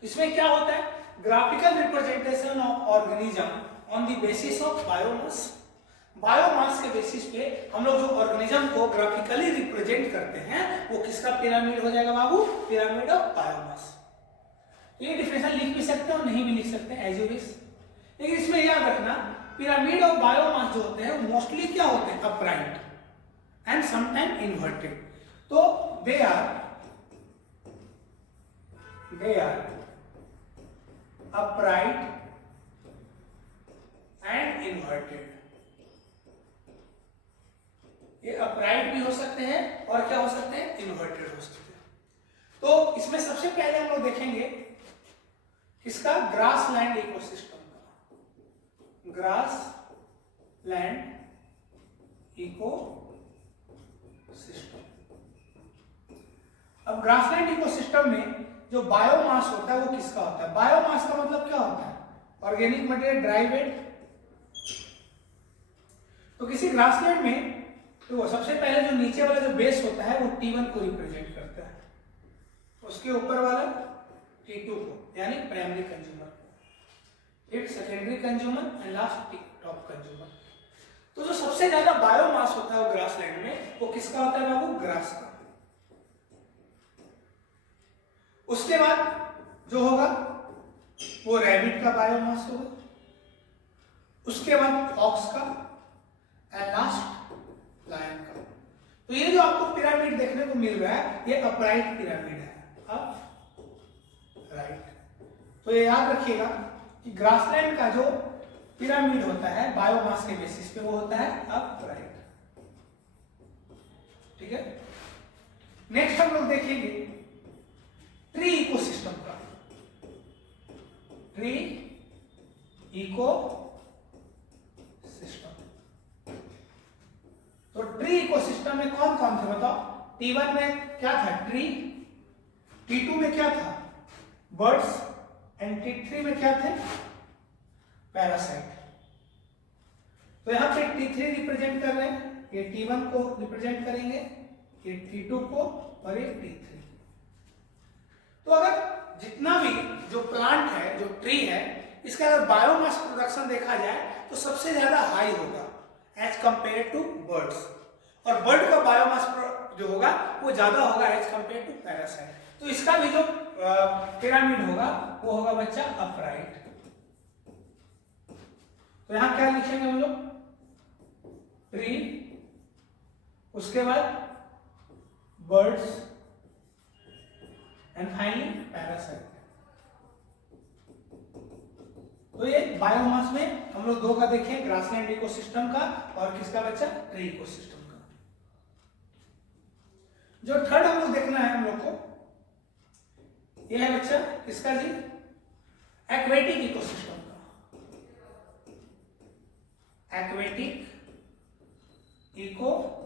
इसमें क्या होता है? Graphical representation of organism on the basis of biomass. Biomass के बेसिस पे हम लोग जो ऑर्गेनिज्म को ग्राफिकली रिप्रेजेंट करते हैं वो किसका पिरामिड हो जाएगा बाबू? Pyramid of biomass. ये डिफिनेशन लिख भी सकते हैं और नहीं भी लिख सकते हैं, एज यू विश। लेकिन इसमें याद रखना पिरामिड ऑफ बायोमास जो होते हैं मोस्टली क्या होते हैं? Upright and sometime inverted. तो they are upright and inverted। ये अपराइट भी हो सकते हैं और क्या हो सकते हैं? इन्वर्टेड हो सकते हैं। तो इसमें सबसे पहले हम लोग देखेंगे किसका? ग्रास लैंड इकोसिस्टम का। Grass land ecosystem. अब ग्रासलैंड इकोसिस्टम में जो बायोमास होता है वो किसका होता है? बायोमास का मतलब क्या होता है? Organic material, dry weight. तो किसी ग्रासलैंड में तो सबसे पहले जो नीचे वाला जो बेस होता है वो T1 को रिप्रेजेंट करता है, उसके ऊपर वाला T2 को, यानी प्राइमरी कंज्यूमर को, फिर secondary consumer and last top consumer. तो जो सबसे ज्यादा बायोमास होता है वो ग्रासलैंड में वो किसका होता है बाबू? ग्रास का। उसके बाद जो होगा वो रैबिट का बायोमास होगा, उसके बाद फॉक्स का एंड लास्ट लायन का। तो ये जो आपको पिरामिड देखने को मिल रहा है ये अपराइट पिरामिड है, अपराइट। तो ये याद रखिएगा कि ग्रासलैंड का जो पिरामिड होता है बायोमास के बेसिस पे वो होता है अपराइट। ठीक है। नेक्स्ट हम लोग देखेंगे ट्री इकोसिस्टम का। Tree ecosystem. तो ट्री इकोसिस्टम में कौन कौन थे बताओ? T1 में क्या था? ट्री। T2 में क्या था? बर्ड्स। एंड T3 में क्या थे? पैरासाइट। तो यहां पे T3 रिप्रेजेंट कर रहे हैं, ये T1 को रिप्रेजेंट करेंगे, ये T2 को और ये T3। तो अगर जितना भी जो प्लांट है, जो ट्री है, इसका अगर बायोमास प्रोडक्शन देखा जाए तो सबसे ज्यादा हाई होगा एज कंपेयर टू बर्ड्स, और बर्ड का बायोमास जो होगा वो ज्यादा होगा एज कंपेयर टू पैरासाइट। तो इसका भी जो पिरामिड होगा वो होगा बच्चा अपराइट। तो यहां क्या लिखेंगे हम लोग? ट्री, उसके बाद बर्ड्स एंड फाइनली पैरासाइट। तो ये बायोमास में हम लोग दो का देखें, ग्रासलैंड इकोसिस्टम का और किसका बच्चा? ट्री इकोसिस्टम का। जो थर्ड हम लोग देखना है हम लोग को, ये है बच्चा किसका जी? एक्वेटिक इकोसिस्टम का। Aquatic ecosystem.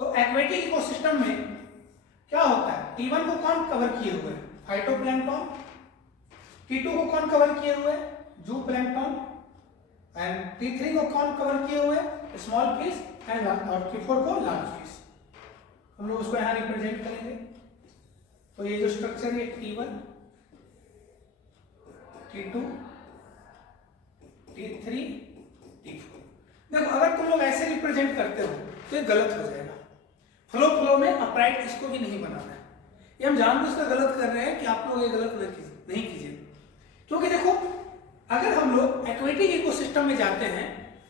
तो एक्वेटिक इकोसिस्टम में क्या होता है? T1 को कौन कवर किए हुए? फाइटोप्लैंक्टन। T2 को कौन कवर किए हुए? जूप्लैंक्टन। एंड T3 को कौन कवर किए हुए? स्मॉल फिश एंड और T4 को लार्ज फिश। हम लोग उसको यहां रिप्रेजेंट करेंगे। तो ये जो स्ट्रक्चर है T1, T2, T3, T4। देखो अगर तुम लोग ऐसे रिप्रेजेंट करते हो तो ये गलत हो जाएगा। फ्लो में अपराइट इसको भी नहीं बनाना है। ये हम जानबूझकर गलत कर रहे हैं कि आप लोग ये गलत नहीं कीजिए। क्योंकि देखो अगर हम लोग एक्वेटिक इकोसिस्टम में जाते हैं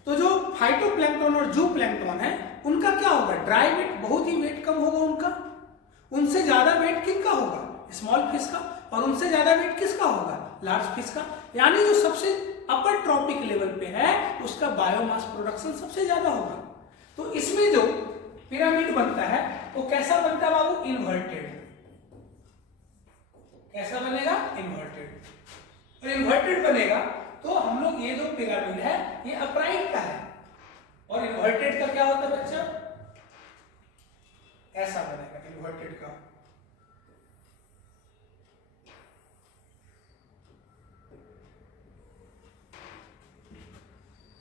तो जो फाइटोप्लैंक्टन और जूप्लैंक्टन है उनका क्या होगा? ड्राई वेट, बहुत ही वेट कम होगा उनका। उनसे ज्यादा वेट किनका होगा? स्मॉल फिश का। और उनसे ज्यादा वेट किसका होगा? लार्ज फिश का। यानी जो सबसे अपर ट्रॉपिक लेवल पे है उसका बायोमास प्रोडक्शन सबसे ज्यादा होगा। तो इसमें जो पिरामिड बनता है वो कैसा बनता है बाबू? इन्वर्टेड। कैसा बनेगा? इन्वर्टेड। और इन्वर्टेड बनेगा तो हम लोग ये जो पिरामिड है ये अपराइट का है, और इन्वर्टेड का क्या होता है बच्चा? ऐसा बनेगा इन्वर्टेड का।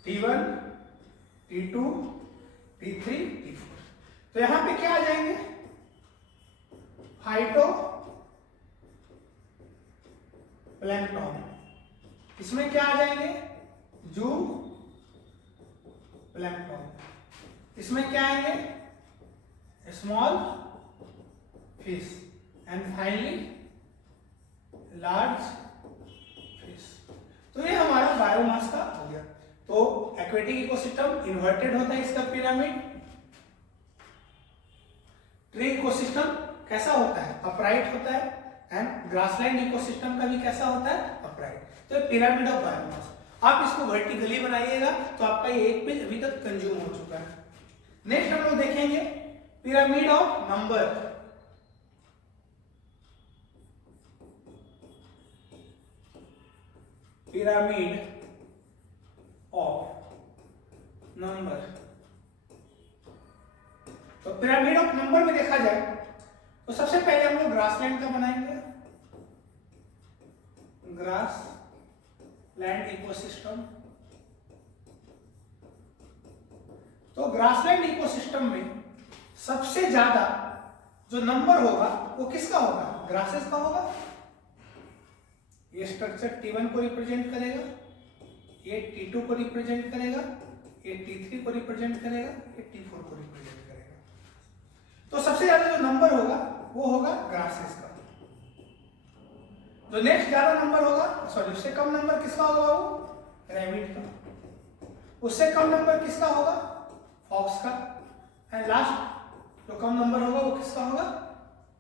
T1, T2, T3, T4। तो यहां पे क्या आ जाएंगे? Phyto plankton. इसमें क्या आ जाएंगे? जू प्लैंक्टन। इसमें क्या आएंगे? Small fish and finally large fish. तो ये हमारा बायोमास का हो गया। तो एक्वेटिक इकोसिस्टम इन्वर्टेड होता है इसका पिरामिड। ट्री इकोसिस्टम कैसा होता है? अपराइट होता है। एंड ग्रासलैंड इकोसिस्टम का भी कैसा होता है? अपराइट। तो पिरामिड ऑफ बायोमास। आप इसको वर्टिकली बनाइएगा तो आपका ये एक पेज अभी तक कंज्यूम हो चुका है। नेक्स्ट हम लोग देखेंगे pyramid of number. Pyramid of number. तो पिरामिड ऑफ नंबर में देखा जाए तो सबसे पहले हम लोग ग्रासलैंड का बनाएंगे। Grass land ecosystem. तो ग्रासलैंड इकोसिस्टम में सबसे ज्यादा जो नंबर होगा वो किसका होगा? ग्रासेस का होगा। ये स्ट्रक्चर T1 को रिप्रेजेंट करेगा, ये T2 को रिप्रेजेंट करेगा, ये T3 को रिप्रेजेंट करेगा, ये T4 को रिप्रेजेंट करेगा। तो सबसे ज्यादा जो नंबर होगा वो होगा ग्रासेस का। जो नेक्स्ट ज्यादा नंबर होगा, सॉरी उससे कम नंबर किसका होगा? वो रैबिट का। उससे कम नंबर किसका होगा? फॉक्स का। एंड लास्ट जो कम नंबर होगा वो किसका होगा?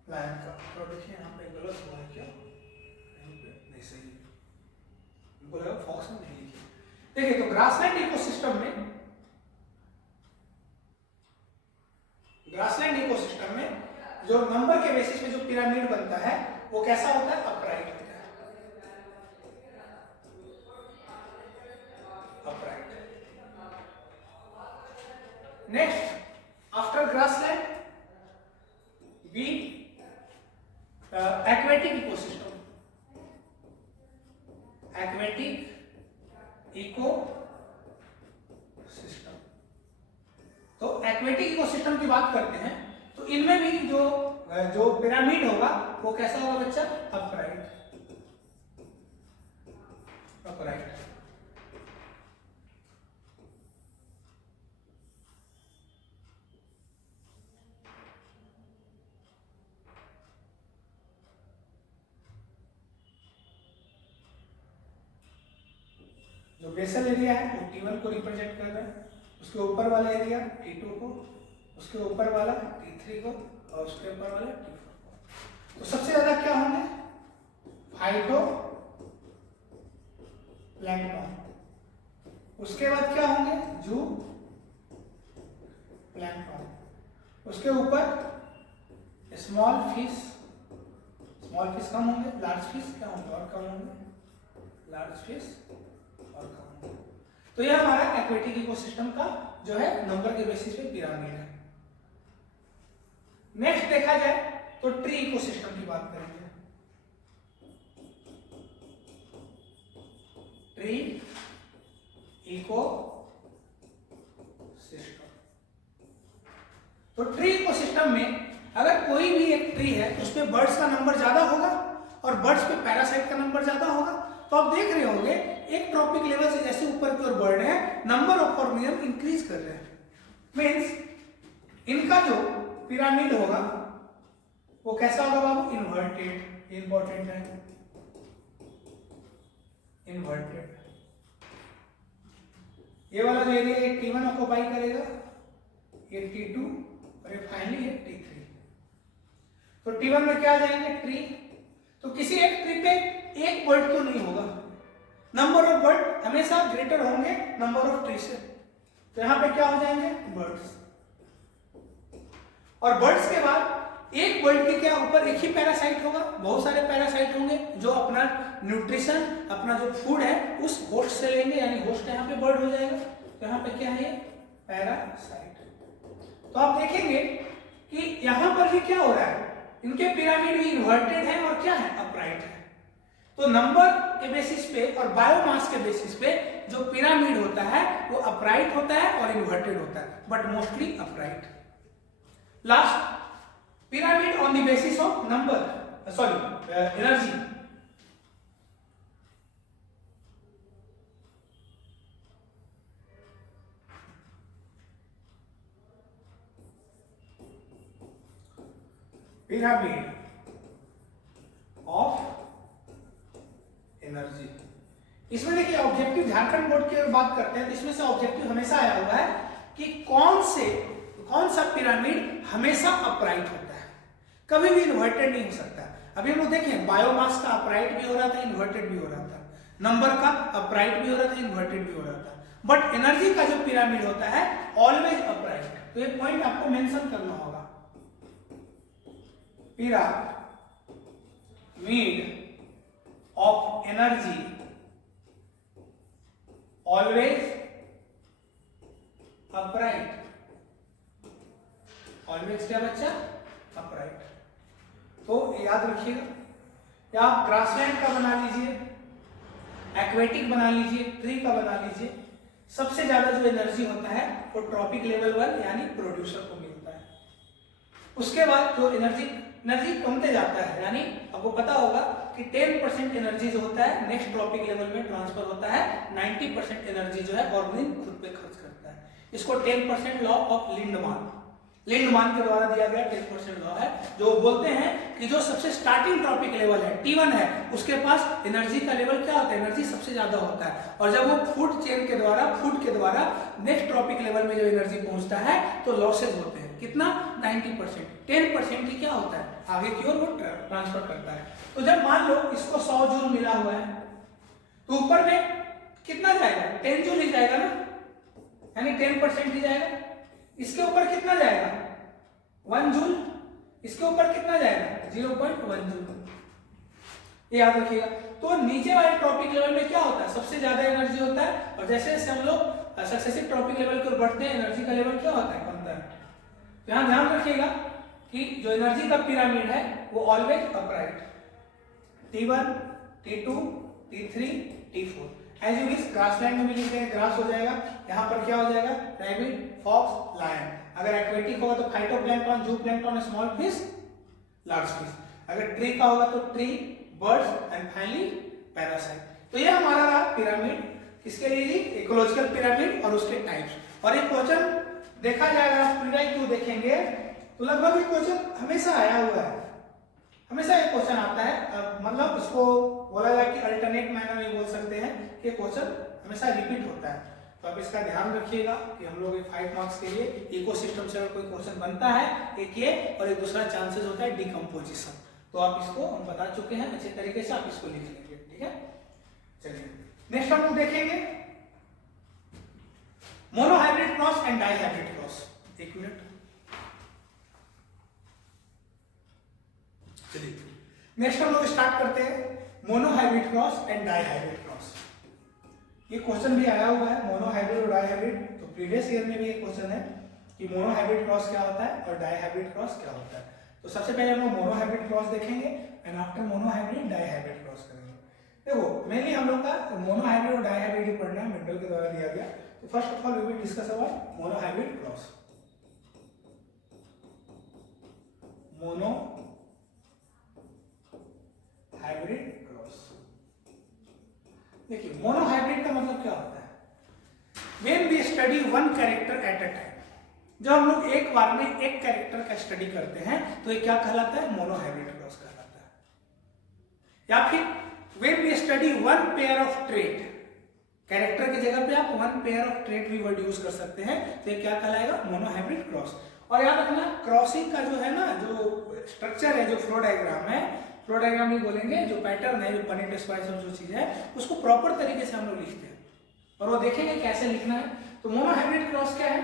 लायन का। तो देखिए यहाँ पे गलत हुआ है क्या? नहीं सही, उनको लगा फॉक्स में नहीं लिखी। देखिए तो ग्रासलैंड इकोसिस्टम में जो नंबर के बेसिस पे जो पिरामिड बनता है वो कैसा होता है? अपराइट होता है। Upright. Next after grassland B aquatic ecosystem. Aquatic ecosystem. तो एक्वेटिक इकोसिस्टम की बात करते हैं तो इनमें भी जो पिरामिड होगा वो कैसा होगा बच्चा? अपराइट। अपराइट। जो बेसल एरिया है वो T1 को रिप्रेजेंट कर रहा है, उसके ऊपर वाला एरिया T2 को, उसके ऊपर वाला T3 को, और उसके ऊपर वाला T4 को। तो सबसे ज्यादा क्या होंगे? Phyto plankton. उसके बाद क्या होंगे? जू प्लैंक्टन। उसके ऊपर स्मॉल फिश। स्मॉल फिश कम होंगे, लार्ज फिश क्या होंगे? और कम होंगे। लार्ज फिश और कम होंगे। तो यह हमारा एक्वेटिक इकोसिस्टम का जो है नंबर के बेसिस पे पिरामिड है। नेक्स्ट देखा जाए तो ट्री इकोसिस्टम की बात करेंगे। Tree ecosystem. तो ट्री इकोसिस्टम में अगर कोई भी एक ट्री है तो उसमें बर्ड्स का नंबर ज्यादा होगा और बर्ड्स पे पैरासाइट का नंबर ज्यादा होगा। तो आप देख रहे होंगे एक ट्रॉपिक लेवल से जैसे ऊपर की ओर बढ़ रहे हैं, नंबर ऑफ ऑर्गेनिज्म इंक्रीज कर रहे हैं। मींस इनका जो पिरामिड होगा वो कैसा होगा बाबू? इन्वर्टेड। इंपॉर्टेंट है, इन्वर्टेड। ये वाला जो एरिया ये T1 ऑक्युपाई करेगा, ये T2 और ये फाइनली ये T3। तो T1 में क्या आ जाएंगे? ट्री। तो किसी एक ट्री पे एक बर्ड तो नहीं होगा, नंबर ऑफ बर्ड हमेशा ग्रेटर होंगे नंबर ऑफ ट्री से। तो यहां पे क्या हो जाएंगे? बर्ड्स। और बर्ड्स के बाद एक बर्ड के क्या ऊपर एक ही पैरासाइट होगा, बहुत सारे पैरासाइट होंगे जो अपना न्यूट्रिशन, अपना जो फूड है उस होस्ट से लेंगे, यानी होस्ट यहाँ पे बर्ड हो जाएगा। तो यहाँ पे क्या है ये पैरासाइट। तो आप देखेंगे कि यहाँ पर भी क्या हो रहा है, इनके पिरामिड भी इन्वर्टेड है और क्या है अपराइट है। तो नंबर के बेसिस पे और बायोमास के बेसिस पे जो पिरामिड होता है वो अपराइट होता है और इन्वर्टेड होता है, but mostly upright. Last, pyramid on the basis of number, energy. Pyramid of energy। इसमें देखिए ऑब्जेक्टिव, झारखंड बोर्ड की बात करते हैं तो इसमें से ऑब्जेक्टिव हमेशा आया हुआ है कि कौन सा पिरामिड हमेशा अपराइट होता है, कभी भी इन्वर्टेड नहीं हो सकता। अभी हम लोग देखें बायोमास का अपराइट भी हो रहा था, इन्वर्टेड भी हो रहा था, नंबर का अपराइट भी हो रहा था, इन्वर्टेड भी हो रहा था, बट एनर्जी का जो पिरामिड होता है ऑलवेज अपराइट। तो ये पॉइंट आपको मेंशन करना होगा, pyramid of energy always upright. Always क्या बच्चा, अपराइट। तो याद रखिएगा, या आप ग्रासलैंड का बना लीजिए, एक्वेटिक बना लीजिए, ट्री का बना लीजिए, सबसे ज्यादा जो एनर्जी होता है वो ट्रॉपिक लेवल 1 यानी प्रोड्यूसर को मिलता है। उसके बाद जो एनर्जी कमते जाता है, यानी आपको पता होगा कि 10% एनर्जी जो होता है नेक्स्ट ट्रॉपिक लेवल में ट्रांसफर होता है, 90% एनर्जी जो है ऑर्गेनिज्म खुद पे खर्च करता है। इसको 10% लॉ ऑफ लिंडमान के द्वारा दिया गया 10% लॉ है, जो बोलते हैं कि जो सबसे स्टार्टिंग ट्रॉपिक लेवल है T1 है, उसके पास एनर्जी का लेवल क्या होता है, एनर्जी सबसे ज्यादा होता है, और जब वो फूड के द्वारा नेक्स्ट ट्रॉपिक लेवल में जो एनर्जी पहुंचता है तो लॉसेज होते हैं, कितना 90%, 10% ही क्या होता है आगे की ओर वो ट्रांसफर करता है। तो जब मान लो इसको 100 जूल मिला हुआ है तो ऊपर में कितना जाएगा, 10 जूल ही जाएगा ना, यानी 10% ही जाएगा। इसके ऊपर कितना जाएगा 1 जूल, इसके ऊपर कितना जाएगा 0.1 जूल, ये याद रखिएगा। तो नीचे वाले ट्रॉपिक लेवल में क्या होता है, सबसे ज्यादा एनर्जी होता है, और जैसे जैसे हम लोग सक्सेसिव ट्रॉपिक लेवल की ओर बढ़ते हैं एनर्जी का लेवल क्या होता है, कमता है। तो यहाँ ध्यान रखिएगा कि जो एनर्जी का पिरामिड है वो always upright, T1, T2, T3, T4। As you wish, grassland में भी लिखते हैं ग्रास हो जाएगा, यहाँ पर क्या हो जाएगा रैबिट, फॉक्स, लायन। अगर एक्वेटिक होगा तो phytoplankton, जूप्लैंक्टन, small fish, large fish. अगर ट्री का होगा तो tree, birds and finally parasite. तो ये हमारा रहा पिरामिड, किसके लिए जी, इकोलॉजिकल पिरामिड और उसके टाइप्स। और एक क्वेश्चन देखा जाएगा, आप प्रीवियस क्यों देखेंगे तो लगभग ये क्वेश्चन हमेशा आया हुआ है, हमेशा ये क्वेश्चन आता है। मतलब इसको बोला जाए कि अल्टरनेट मैनर में बोल सकते हैं कि क्वेश्चन हमेशा रिपीट होता है। तो आप इसका ध्यान रखिएगा कि हम लोग 5 मार्क्स के लिए इकोसिस्टम से अगर कोई क्वेश्चन बनता है, एक ये और एक दूसरा चांसेस होता है डिकम्पोजिशन। तो आप इसको हम बता चुके हैं, अच्छे तरीके से आप इसको लिख लेंगे, ठीक है। चलिए नेक्स्ट हम लोग देखेंगे monohybrid cross and dihybrid cross. एक मिनट, चलिए नेक्स्ट हम लोग स्टार्ट करते हैं monohybrid cross and dihybrid cross. ये क्वेश्चन भी आया हुआ है मोनोहाइब्रिड और डाइहाइब्रिड, तो प्रीवियस ईयर में भी एक क्वेश्चन है कि मोनोहाइब्रिड क्रॉस क्या होता है और डाइहाइब्रिड क्रॉस क्या होता है। तो सबसे पहले हम लोग मोनोहाइब्रिड क्रॉस देखेंगे and after monohybrid dihybrid cross करेंगे। देखो मेनली हम लोग का मोनोहाइब्रिड और डाइहाइब्रिड ही पढ़ना है, मेंटल के द्वारा दिया गया। तो first of all we will discuss about monohybrid cross. Monohybrid cross, देखिए मोनोहाइब्रिड का मतलब क्या होता है, when we study one character at a time. जब हम लोग एक बार में एक कैरेक्टर का स्टडी करते हैं तो ये क्या कहलाता है, मोनोहाइब्रिड क्रॉस कहलाता है। या फिर when we study one pair of trait, character की जगह पे आप वन पेयर ऑफ ट्रेट भी वर्ड यूज कर सकते हैं, तो ये क्या कहलाएगा, मोनोहाइब्रिड क्रॉस। और याद रखना क्रॉसिंग का जो है ना, जो स्ट्रक्चर है, जो फ्लो डायग्राम है, फ्लो डायग्राम नहीं बोलेंगे, जो पैटर्न है, जो पनेट स्क्वायर सब जो चीज है उसको प्रॉपर तरीके से हम लोग लिखते हैं और वो देखेंगे कैसे लिखना है। तो मोनोहाइब्रिड क्रॉस क्या है,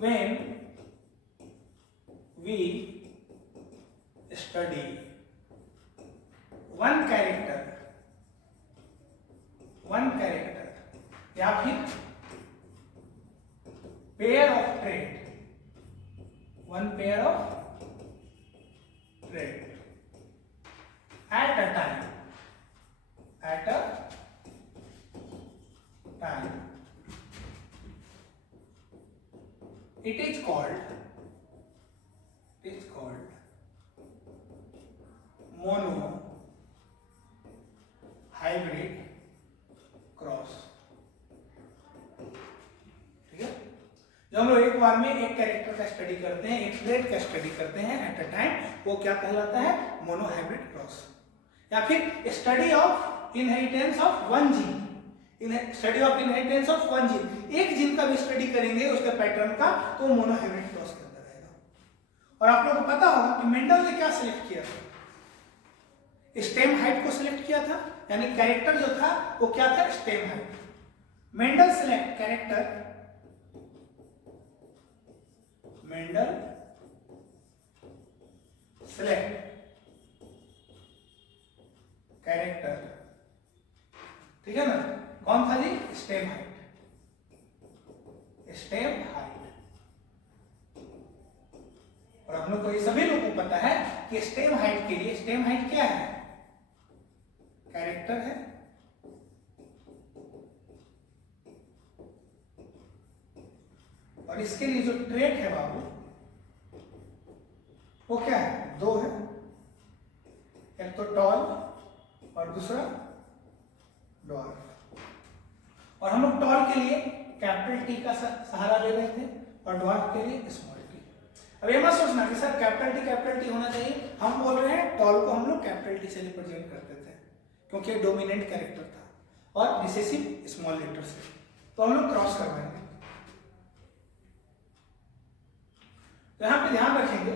when we study one character या फिर pair of trait, one pair of trait at a time, it is called mono hybrid cross. ठीक है, जब हम लोग एक बार में एक कैरेक्टर का स्टडी करते हैं, एक ट्रेट का स्टडी करते हैं एट अ टाइम, वो क्या कहलाता है? Mono hybrid cross. या फिर study of inheritance of one gene, study of inheritance of one gene, एक जीन का भी स्टडी करेंगे उसके पैटर्न का, तो मोनो हाइब्रिड क्रॉस के अंदर रहेगा। और आप लोगों को पता होगा कि मेंडल ने क्या सिलेक्ट किया था? स्टेम हाइट को सिलेक्ट किया था, यानी कैरेक्टर जो था वो क्या था? Stem height. Mendel select character, Mendel select character, ठीक है ना? कौन था जी? Stem height, stem height. और हम लोग को ये सभी लोगों को पता है कि स्टेम हाइट के लिए, स्टेम हाइट क्या है? कैरेक्टर है, और इसके लिए जो ट्रेट है बाबू वो क्या है? दो है, एक तो टॉल और दूसरा डॉर्फ। और हम लोग टॉल के लिए कैपिटल टी का सहारा ले रहे थे और डॉर्फ के लिए स्मॉल टी। अब ये मत सोचना कि सर कैपिटल टी होना चाहिए, हम बोल रहे हैं टॉल को हम लोग कैपिटल टी से रिप्रेजेंट करते थे क्योंकि डोमिनेंट कैरेक्टर था, और रिसेसिव स्मॉल लेटर से, तो हम लोग क्रॉस करवाएंगे। तो यहां पे ध्यान रखेंगे,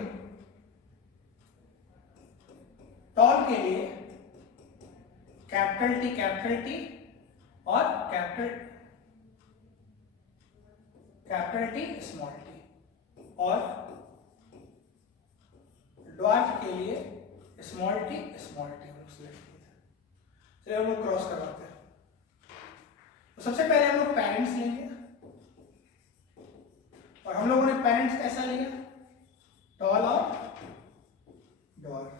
टॉल के लिए कैपिटल टी और कैपिटल टी स्मॉल टी, और ड्वार्फ के लिए स्मॉल टी हम लोग सिलेक्ट किए थे। चलिए हम लोग क्रॉस करवाते हैं। तो सबसे पहले हम लोग पेरेंट्स लेंगे, और हम लोगों ने पेरेंट्स कैसा लिया? टॉल और डॉर्फ,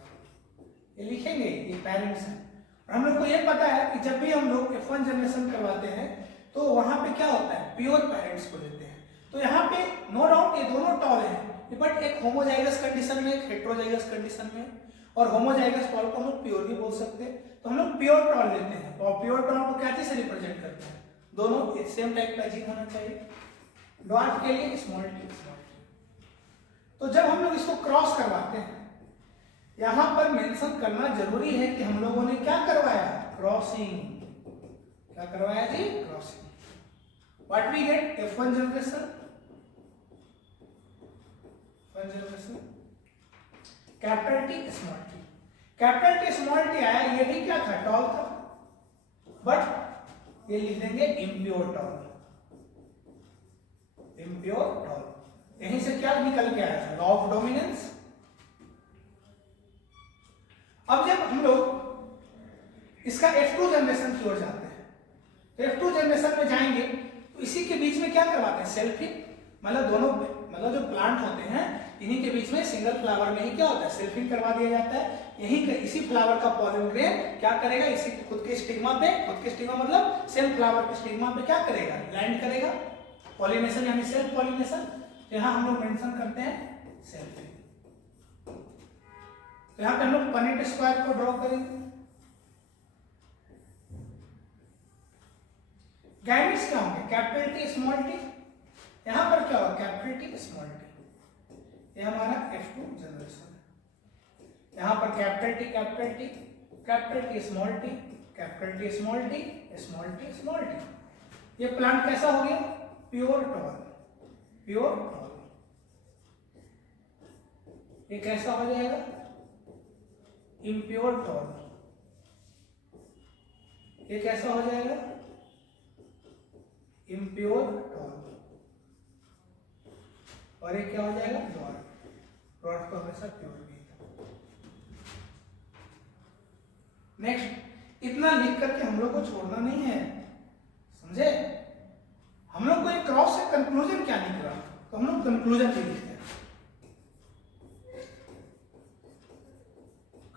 ये लिखेंगे, ये पेरेंट्स हैं। और हम लोग को ये पता है कि जब भी हम लोग F1 जनरेशन करवाते हैं तो वहां पे क्या होता है? प्योर पेरेंट्स को लेते हैं। तो यहाँ पे नो डाउट ये दोनों टॉल हैं, बट एक होमोजाइगस कंडीशन में, एक हेट्रोजाइगस कंडीशन में, और होमोजाइगस टॉल को हम लोग प्योर भी बोल सकते हैं। तो हम लोग प्योर टॉल लेते हैं, और प्योर टॉल को क्या चीज से रिप्रेजेंट करते हैं? दोनों सेम टाइप का जीन होना चाहिए। डॉर्फ के लिए स्मॉल टी। तो जब हम लोग इसको क्रॉस करवाते हैं, यहां पर मेंशन करना जरूरी है कि हम लोगों ने क्या करवाया? क्रॉसिंग। क्या करवाया जी? Crossing. What we get? F1 generation, capital T small T. Capital T small T आया, ये भी क्या था? टॉल था, बट ये लिख देंगे इम्प्योर टॉल। यहीं से क्या निकल के आया था? Law of dominance. अब जब हम लोग इसका F2 जनरेशन की ओर जाते हैं, तो F2 जनरेशन में जाएंगे तो इसी के बीच में क्या करवाते हैं? सेल्फिंग। मतलब दोनों, मतलब जो प्लांट होते हैं इन्हीं के बीच में सिंगल फ्लावर में ही क्या होता है? सेल्फिंग करवा दिया जाता है। यही इसी फ्लावर का पॉलन ग्रेन क्या करेगा? इसी खुद के स्टिग्मा पे, खुद के स्टिग्मा मतलब सेम फ्लावर के स्टिग्मा पे क्या करेगा? लैंड करेगा। पॉलिनेशन यानी सेल्फ पॉलिनेशन। यहां हम लोग मेंशन करते हैं सेल्फिंग। तो यहां पे हम लोग पनेट स्क्वायर को ड्रॉ करेंगे। गैमेट्स क्या होंगे? Capital T small T. यहां पर क्या होगा? Capital T small T. ये हमारा F2 जनरेशन है। यहां पर capital T small T, capital T small T, small T. ये प्लांट कैसा हो गया? Pure tall. ये कैसा हो जाएगा? Impure tall. ये कैसा हो जाएगा? Impure tall. और एक क्या हो जाएगा, डॉट। डॉट तो हमेशा प्योर भी। नेक्स्ट, इतना लिख करके हम लोग को छोड़ना नहीं है, समझे? हम लोग को एक क्रॉस से कंक्लूजन क्या निकला, तो हम लोग कंक्लूजन भी लिखते हैं।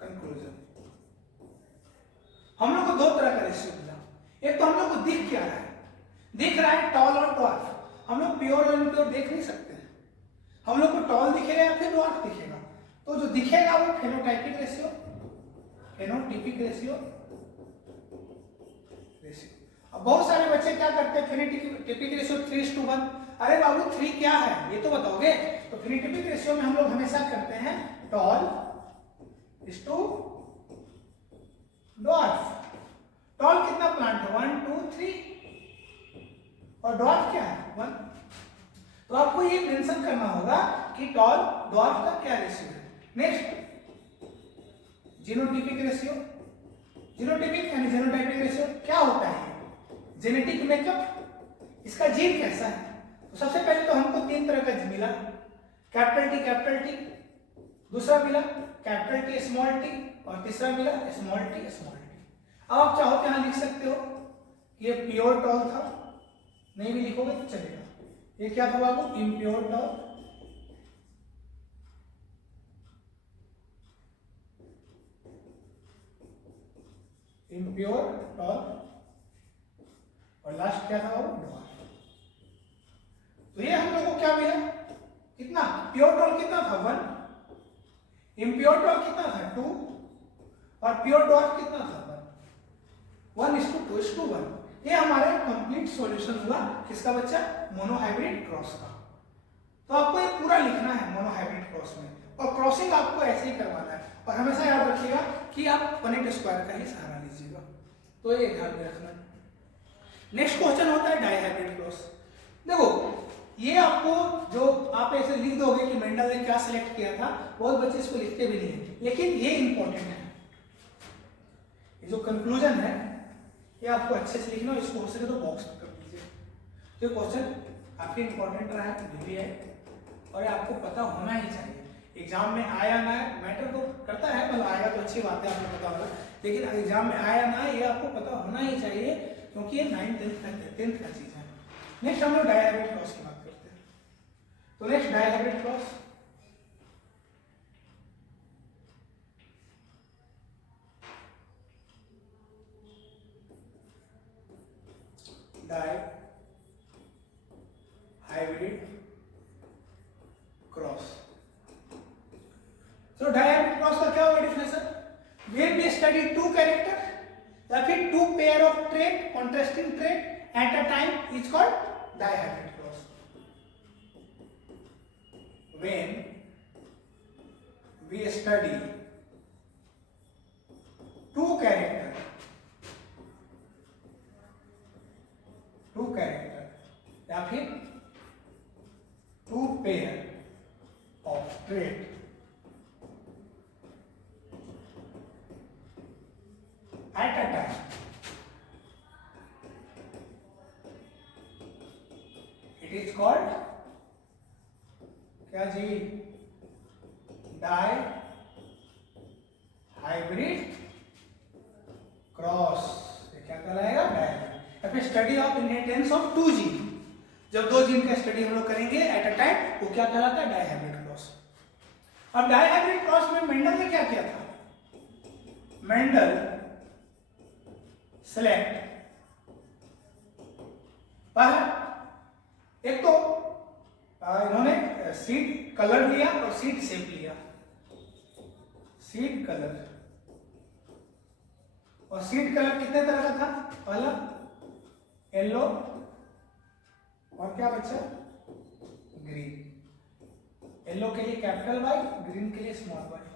कंक्लूजन हम लोग को दो तरह का रेशियो मिला। एक तो हम लोग को दिख क्या रहा है, दिख रहा है टॉल और ड्वार्फ। हम लोग प्योर और इम्प्योर देख नहीं सकते हैं, हम लोग को टॉल दिखेगा या फिर ड्वार्फ दिखेगा। तो जो दिखेगा वो फेनोटाइपिक रेशियो, फेनोटिपिक रेशियो। अब बहुत सारे बच्चे क्या करते हैं, फेनोटिपिक रेशियो 3:1। अरे बाबू 3 क्या है ये तो बताओगे? तो फेनोटिपिक रेशियो में हम लोग हमेशा करते हैं tall is to dwarf. Tall कितना प्लांट है, 1 2 3, और ड्वार्फ क्या है 1। तो आपको ये मेंशन करना होगा कि टॉल ड्वार्फ का क्या रेशियो है। Next, genotypic ratio. जीनोटाइपिक यानी जीनोटाइपिक रेशियो क्या होता है? जेनेटिक मेकअप, इसका जीन कैसा है। तो सबसे पहले तो हमको 3 तरह का जीन मिला, कैपिटल टी, दूसरा मिला कैपिटल टी स्मॉल टी, और तीसरा मिला स्मॉल टी। अब आप चाहो तो यहां लिख सकते हो ये प्योर टॉल था, नहीं भी लिखोगे तो चलेगा। ये क्या था बाबू, इम्प्योर टॉल। इम्प्योर टॉल, और लास्ट क्या था बाबू, ड्वार्फ। तो ये हम लोग को क्या मिला, कितना प्योर टॉल कितना था 1, इम्प्योर टॉल कितना था 2, और प्योर ड्वार्फ कितना था 1:2:1। ये हमारा कंप्लीट सॉल्यूशन हुआ किसका बच्चा, मोनोहाइब्रिड क्रॉस का। तो आपको ये पूरा लिखना है मोनोहाइब्रिड क्रॉस में, और क्रॉसिंग आपको ऐसे ही करवाना है। और हमेशा याद रखिएगा कि आप पनेट स्क्वायर का ही सहारा लीजिएगा, तो ये ध्यान में रखना। नेक्स्ट क्वेश्चन होता है डाइहाइब्रिड क्रॉस। देखो ये आपको जो आप ऐसे लिख दोगे कि मेंडल ने क्या सिलेक्ट किया था, बहुत बच्चे इसको लिखते भी नहीं है, लेकिन ये इंपॉर्टेंट है। ये जो कंक्लूजन है ये आपको अच्छे से लिखना, इसको हो सके तो बॉक्स में कर दीजिए। ये क्वेश्चन काफी इंपॉर्टेंट रहा है, भी है, और ये आपको पता होना ही चाहिए। एग्जाम में आया ना आए मैटर तो करता है, मतलब आएगा तो अच्छी बात है, आपको पता होगा, लेकिन एग्जाम में आया ना आए ये आपको पता होना ही चाहिए, क्योंकि ये 9th 10th का चीज है। नेक्स्ट हम लोग डाइहाइब्रिड क्रॉस की बात करते हैं। तो next dihybrid cross, dihybrid cross. तो डाइहाइब्रिड क्रॉस का क्या होगा definition, where we study 2 character या फिर 2 pair of trait, contrasting trait at a time is called dihybrid cross. When we study 2 character या फिर 2 pair of trait at a time, it is called क्या जी, die hybrid cross. ये क्या कहलाएगा, dihybrid. या फिर study of inheritance of 2 gene, जब 2 gene का स्टडी हम लोग करेंगे एट अ टाइम, वो क्या कहलाता है, डाइहाइब्रिड क्रॉस। अब डाइहाइब्रिड क्रॉस में मेंडल ने क्या किया था, मेंडल सेलेक्ट पहला, एक तो इन्होंने सीड कलर लिया और सीड शेप लिया, सीड कलर, और सीड कलर कितने तरह का था, पहला येलो, और क्या बच्चा, ग्रीन। येलो के लिए कैपिटल वाई, ग्रीन के लिए स्मॉल वाई।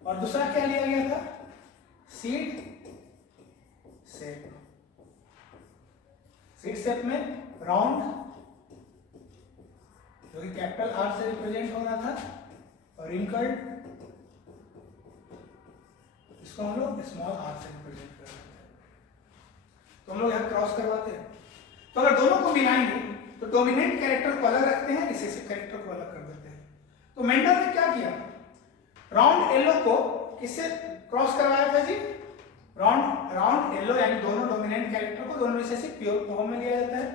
और दूसरा क्या लिया गया था, सीड शेप। सीड शेप में राउंड, जो कि कैपिटल आर से रिप्रेजेंट हो रहा था, और रिंकल्ड, इसको हम लोग स्मॉल आर से रिप्रेजेंट कर रहे हैं। तो हम लोग यहां क्रॉस करवाते हैं। तो अगर दोनों को मिलाएंगे तो डोमिनेंट कैरेक्टर को अलग रखते हैं, रिसेसिव कैरेक्टर को अलग कर देते हैं। तो मेंडल ने क्या किया, राउंड येलो को किससे क्रॉस करवाया था जी, राउंड येलो यानी दोनों डोमिनेंट कैरेक्टर को दोनों रिसेसिव प्योर फॉर्म में लिया जाता है।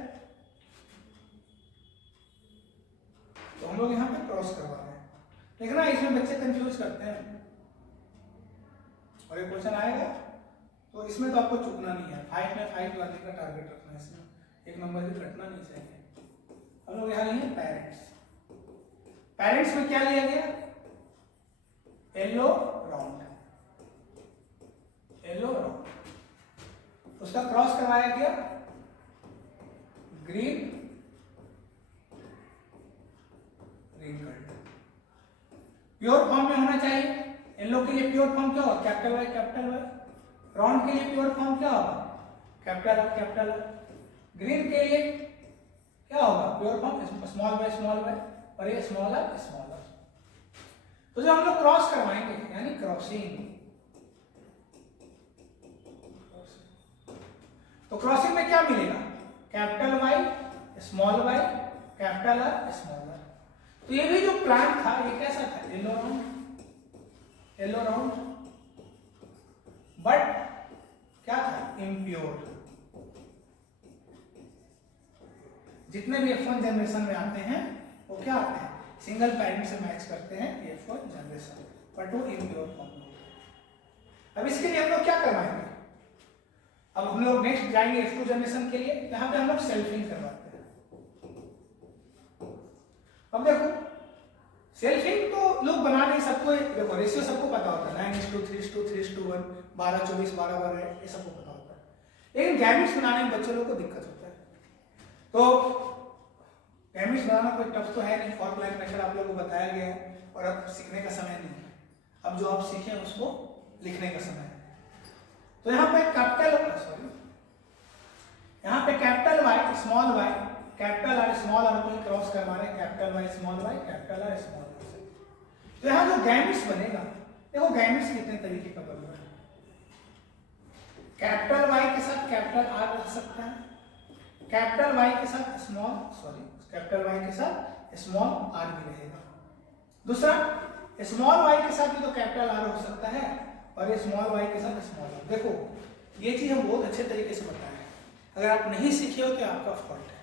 तो हम लोग यहाँ पे क्रॉस करवा रहे हैं। देखना इसमें बच्चे कंफ्यूज करते हैं और एक क्वेश्चन आएगा तो इसमें तो आपको चुकना नहीं है, 5 में 5 लाने का टारगेट रखना है, इसमें एक नंबर भी कटना नहीं चाहिए। हम लोग यहाँ लिए पेरेंट्स, पेरेंट्स में क्या लिया गया, येलो राउंड, येलो राउंड, उसका क्रॉस करवाया गया ग्रीन कलर। प्योर फॉर्म में होना चाहिए, येलो के लिए प्योर फॉर्म क्या होगा, capital Y capital Y, round के लिए प्योर फॉर्म क्या होगा, capital R capital R, green के लिए क्या होगा प्योर फॉर्म स्मॉल वाई और ये स्मॉल आर। तो जो हम लोग क्रॉस करवाएंगे यानी क्रॉसिंग, तो क्रॉसिंग में क्या मिलेगा, capital Y capital R small r. तो ये भी जो प्लांट था ये कैसा था, येलो राउंड बट क्या था, इम्प्योर। जितने भी F1 जनरेशन में आते हैं वो क्या आते हैं, सिंगल पेरेंट से मैच करते हैं F1 जनरेशन, बट वो इम्प्योर फॉर्म। अब इसके लिए हम लोग क्या करवाएंगे, अब हम लोग नेक्स्ट जाएंगे F2 जनरेशन के लिए, यहाँ पे हम लोग सेल्फिंग करवाते हैं। अब देखो सेल्फिंग तो लोग बना नहीं, सबको देखो रेशियो सबको पता होता है, 9:3:2 3:1 12:24 12:12 ये सबको पता होता है, लेकिन गैमेट्स बनाने में बच्चों लोग को दिक्कत होता है। तो गैमेट्स बनाना कोई टफ तो है नहीं, फॉर्मूला मेथड आप लोगों को बताया गया है और अब सीखने का समय नहीं है, अब जो आप सीखें उसको लिखने का समय है। तो यहाँ पे यहाँ पे capital Y small Y capital R small r को क्रॉस करवा रहे हैं, capital Y capital R small r से। तो यहाँ जो गैमेट्स बनेगा, देखो गैमेट्स कितने तरीके का बन रहा है, कैपिटल वाई के साथ कैपिटल आर रख सकता है, कैपिटल वाई के साथ कैपिटल वाई के साथ स्मॉल आर भी रहेगा। दूसरा स्मॉल वाई के साथ भी तो कैपिटल आर हो सकता है और ये स्मॉल वाई के साथ स्मॉल आर। देखो ये चीज हम बहुत अच्छे तरीके से बताए हैं, अगर आप नहीं सीखे हो तो आपका फॉल्ट है,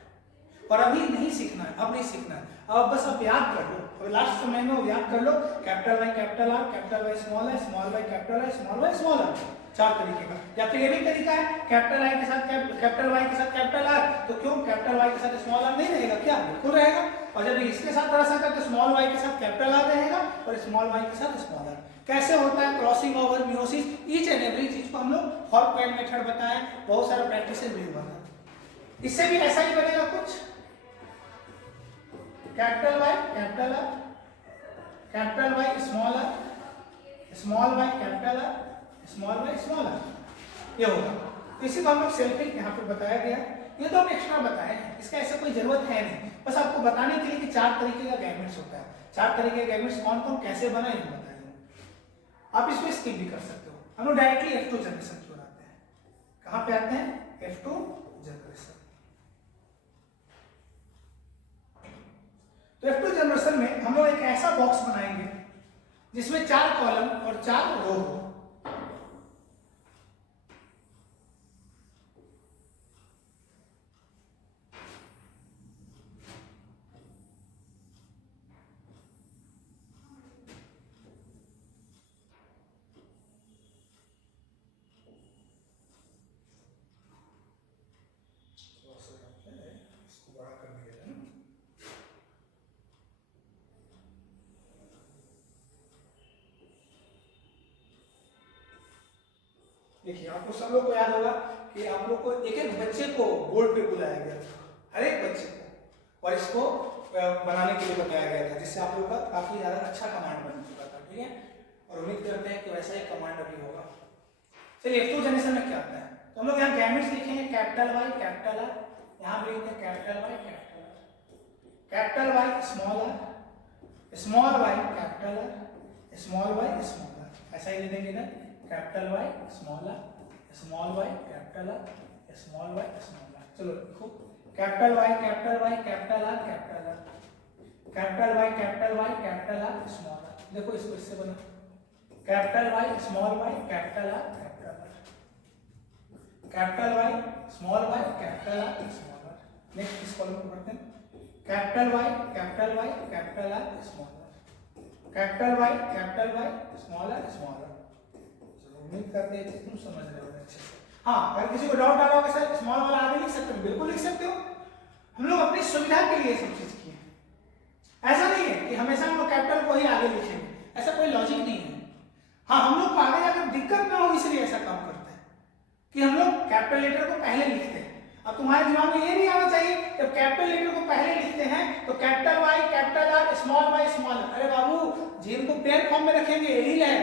और अभी नहीं सीखना है, अब नहीं सीखना है, अब बस आप याद कर लो, और लास्ट समय में वो याद कर लो, capital Y capital R, capital Y small है, स्मॉल वाई कैपिटल है, स्मॉल वाई स्मॉल आर, 4 तरीके का। या फिर ये भी तरीका है कैपिटल आई के साथ कैपिटल वाई के साथ कैपिटल आर, तो क्यों कैपिटल वाई के साथ स्मॉल आर नहीं रहेगा क्या, बिल्कुल रहेगा। और जब इसके साथ थोड़ा सा तो स्मॉल वाई के साथ कैपिटल आर रहेगा और स्मॉल वाई के साथ स्मॉल आर। कैसे होता है crossing over, meiosis, each and every चीज को हम लोग फॉर्मूला मेथड बताएं, बहुत सारा प्रैक्टिस भी हुआ है। इससे भी ऐसा ही बनेगा कुछ, capital Y capital R, capital Y small are, small Y capital R, small Y small r, ये होगा। तो इसी को हम लोग सेल्फिंग यहाँ पे बताया गया, ये तो हम एक्स्ट्रा बताए हैं, इसका ऐसा कोई जरूरत है नहीं, बस आपको बताने के लिए कि 4 तरीके का गैमेट्स होता है, 4 तरीके के गैमेट्स कौन कौन कैसे बना ये बताएंगे। आप इसमें स्किप भी कर सकते हो। हम लोग डायरेक्टली F2 जनरेशन की ओर आते हैं, कहाँ पे आते हैं, F2 जनरेशन। तो F2 जनरेशन में हम लोग एक ऐसा बॉक्स बनाएंगे जिसमें 4 कॉलम और 4 रो हो। देखिए आपको सब लोग को याद होगा कि आप लोग को एक एक बच्चे को बोर्ड पे बुलाया गया था, हर एक बच्चे को, और इसको बनाने के लिए बताया गया था, जिससे आप लोग का काफी ज्यादा अच्छा कमांड बन चुका था। ठीक है, और उम्मीद करते हैं कि वैसा ही कमांड अभी होगा। चलिए F2 जनरेशन में क्या आता है, तो हम लोग यहाँ गैमेट्स लिखेंगे कैपिटल वाई कैपिटल आर, यहाँ भी लिखते हैं capital Y capital R, capital Y small are, small Y capital R, small Y small r, ऐसा ही लिखेंगे ना, capital Y small are, small Y capital R, small Y small r. चलो लिखो capital Y capital Y capital R capital R, capital Y capital Y capital R small r. देखो इसको इससे बना capital Y small Y capital R capital R, capital Y small Y capital R small are. Next इस column को पढ़ते हैं, capital Y capital Y capital R small are, capital Y small are small r. चलो उम्मीद करते हैं कि तुम समझ रहे हो अच्छे से। हाँ, अगर किसी को डाउट आ रहा होगा सर स्मॉल वाला आगे लिख सकते हो, बिल्कुल लिख सकते हो। हम लोग अपनी सुविधा के लिए सब चीज किए हैं। ऐसा नहीं है कि हमेशा हम लोग कैपिटल को ही आगे लिखेंगे, ऐसा कोई लॉजिक नहीं है। हाँ, हम लोग को आगे जाकर दिक्कत ना हो इसलिए ऐसा काम करते हैं कि हम लोग कैपिटल लेटर को पहले लिखते हैं। अब तुम्हारे दिमाग में ये नहीं आना चाहिए जब कैपिटल लेटर को पहले लिखते हैं तो capital Y capital R small Y small r. अरे बाबू जी इनको पेयर फॉर्म में रखेंगे यही है।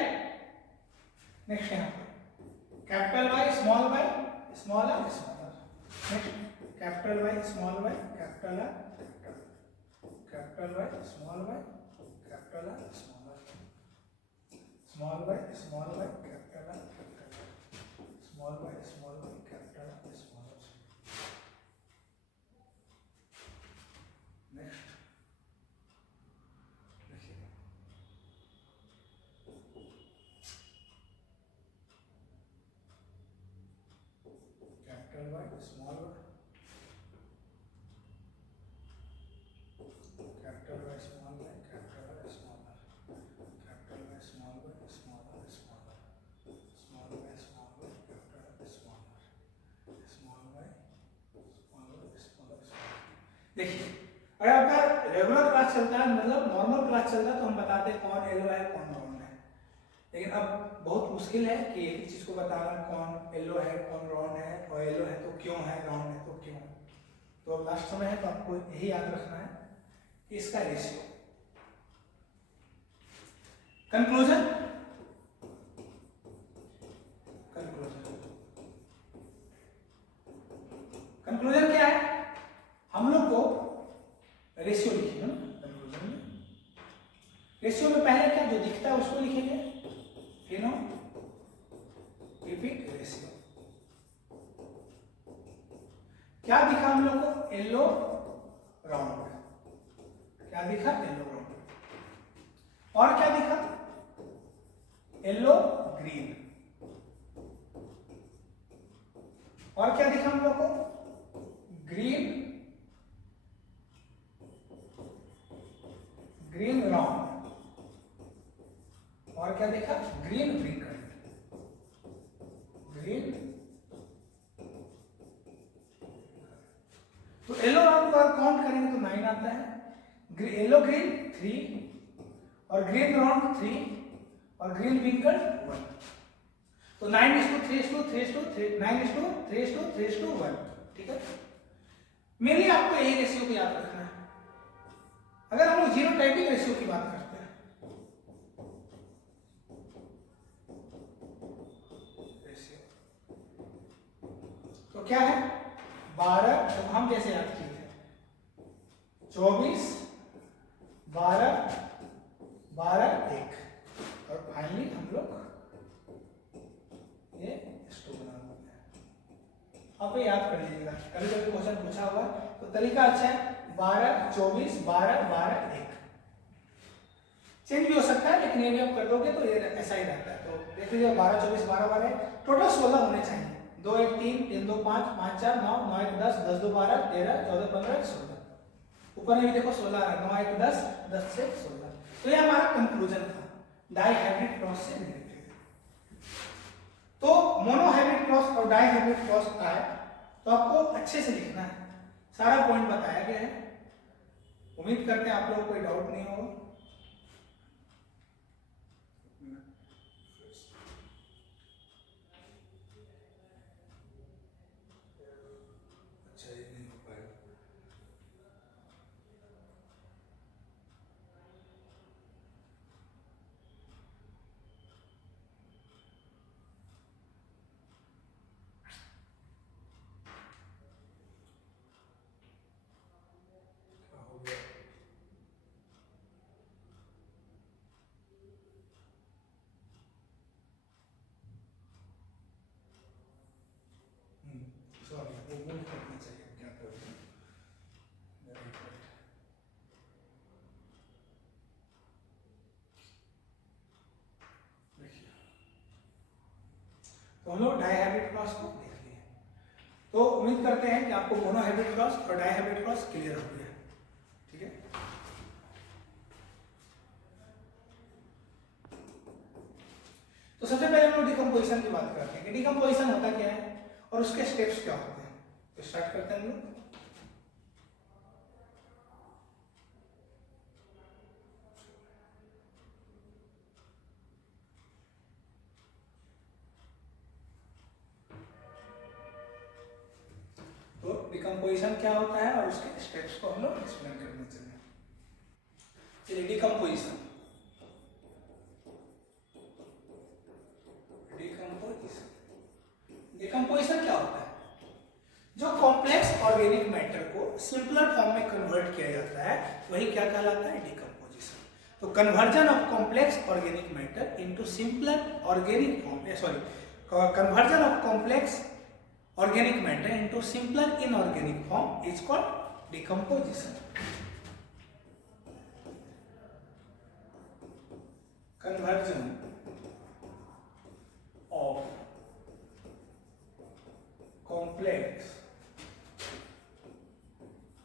नेक्स्ट यहाँ capital Y small are small are. Next capital Y small Y capital R capital Y small Y capital R small are, small Y capital R capital R, small Y capital R small are. Next देखिए capital Y small Y capital Y small Y capital R small are, capital Y small are small are, small Y capital R small are, small Y small R. देखिए अगर आपका regular class चलता है मतलब normal class चलता है तो हम बताते हैं कौन येलो है कौन राउंड है, लेकिन अब बहुत मुश्किल है कि एक चीज को बताना कौन येलो है कौन राउंड है, और येलो है तो क्यों है, राउंड है तो क्यों है। तो अब लास्ट समय है तो आपको यही याद रखना है कि इसका रेशियो। कंक्लूजन कंक्लूजन क्या है, हम लोग को रेशियो लिखेंगे ना कंक्लूजन में। रेशियो में पहले क्या जो दिखता है उसको लिखेंगे, फिनोटिपिक रेशियो। क्या दिखा हम लोग को, येलो राउंड। क्या दिखा, येलो राउंड। और क्या दिखा, येलो ग्रीन। और क्या दिखा हम लोग को, ग्रीन राउंड। और क्या देखा, ग्रीन व्रिंकल्ड। ग्रीन तो येलो राउंड को अगर काउंट करेंगे तो 9 आता है। येलो ग्रीन 3 और ग्रीन राउंड 3 और ग्रीन व्रिंकल्ड 1। तो 9:3:3:3:9:3:3:1। ठीक है, मेनली आपको यही रेशियो को याद रखना है। अगर हम लोग जीनोटाइपिक रेशियो की बात करते हैं, तो क्या है 12, तो हम जैसे याद किए थे 24 12 12 1 और फाइनली हम लोग ये इसको बना देते हैं। आप ये याद कर लीजिएगा, कभी कभी क्वेश्चन पूछा हुआ तो तरीका अच्छा है 12 24 12 12 1। चेंज भी हो सकता है लेकिन ये भी आप कर दोगे तो ये ऐसा ही रहता है। तो देख लीजिए 12 24 12 12 टोटल 16 होने चाहिए। 2 1 3 3 2 5 5 4 9 9 1 10 10 2 12 13 14 15 16। ऊपर में भी देखो 16 है, 9 1 10 10 से 16। तो ये हमारा कंक्लूजन था डाइहाइब्रिड क्रॉस से रिलेटेड। तो मोनोहाइब्रिड क्रॉस और डाइहाइब्रिड क्रॉस आए तो आपको अच्छे से लिखना है, सारा पॉइंट बताया गया है। उम्मीद करते हैं आप लोगों को कोई डाउट नहीं होगा। अच्छा ये नहीं हो पाएगा। क्या हो गया? तो हम लोग डायहाइब्रिड क्रॉस को देख लिए। तो उम्मीद करते हैं कि आपको मोनोहाइब्रिड क्रॉस और डायहाइब्रिड क्रॉस क्लियर हो गया। ठीक है, तो सबसे पहले हम लोग डिकम्पोजिशन की बात करते हैं कि डिकम्पोजिशन होता क्या है और उसके स्टेप्स क्या होते हैं। तो स्टार्ट करते हैं हम लोग। तो डिकम्पोजिशन क्या होता है और उसके स्टेप्स को हम लोग एक्सप्लेन करने चले। चलिए, डिकम्पोजिशन डिकम्पोजिशन क्या होता है? जो कॉम्प्लेक्स ऑर्गेनिक मैटर को सिंपलर फॉर्म में कन्वर्ट किया जाता है वही क्या कहलाता है? डिकम्पोजिशन। तो conversion of complex organic matter into simpler organic form, conversion of complex organic matter into simpler inorganic form is called decomposition. Conversion of complex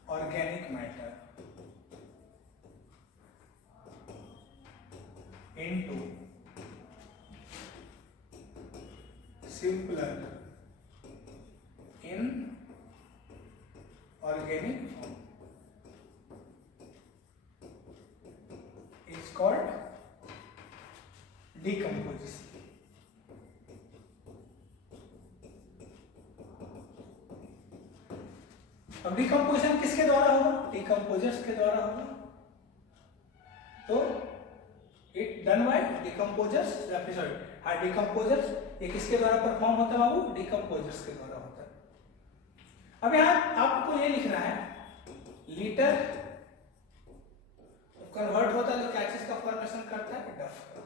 organic matter into simpler in organic form is called decomposition. अब decomposition किसके द्वारा होगा? Decomposers के द्वारा होगा। तो it done by decomposers, sorry decomposers. ये किसके द्वारा परफॉर्म होता है बाबू? डिकम्पोजर्स के द्वारा होता है। अब यहां आपको ये लिखना है लीटर कन्वर्ट होता है तो क्या चीज का फॉर्मेशन करता है? डफ का।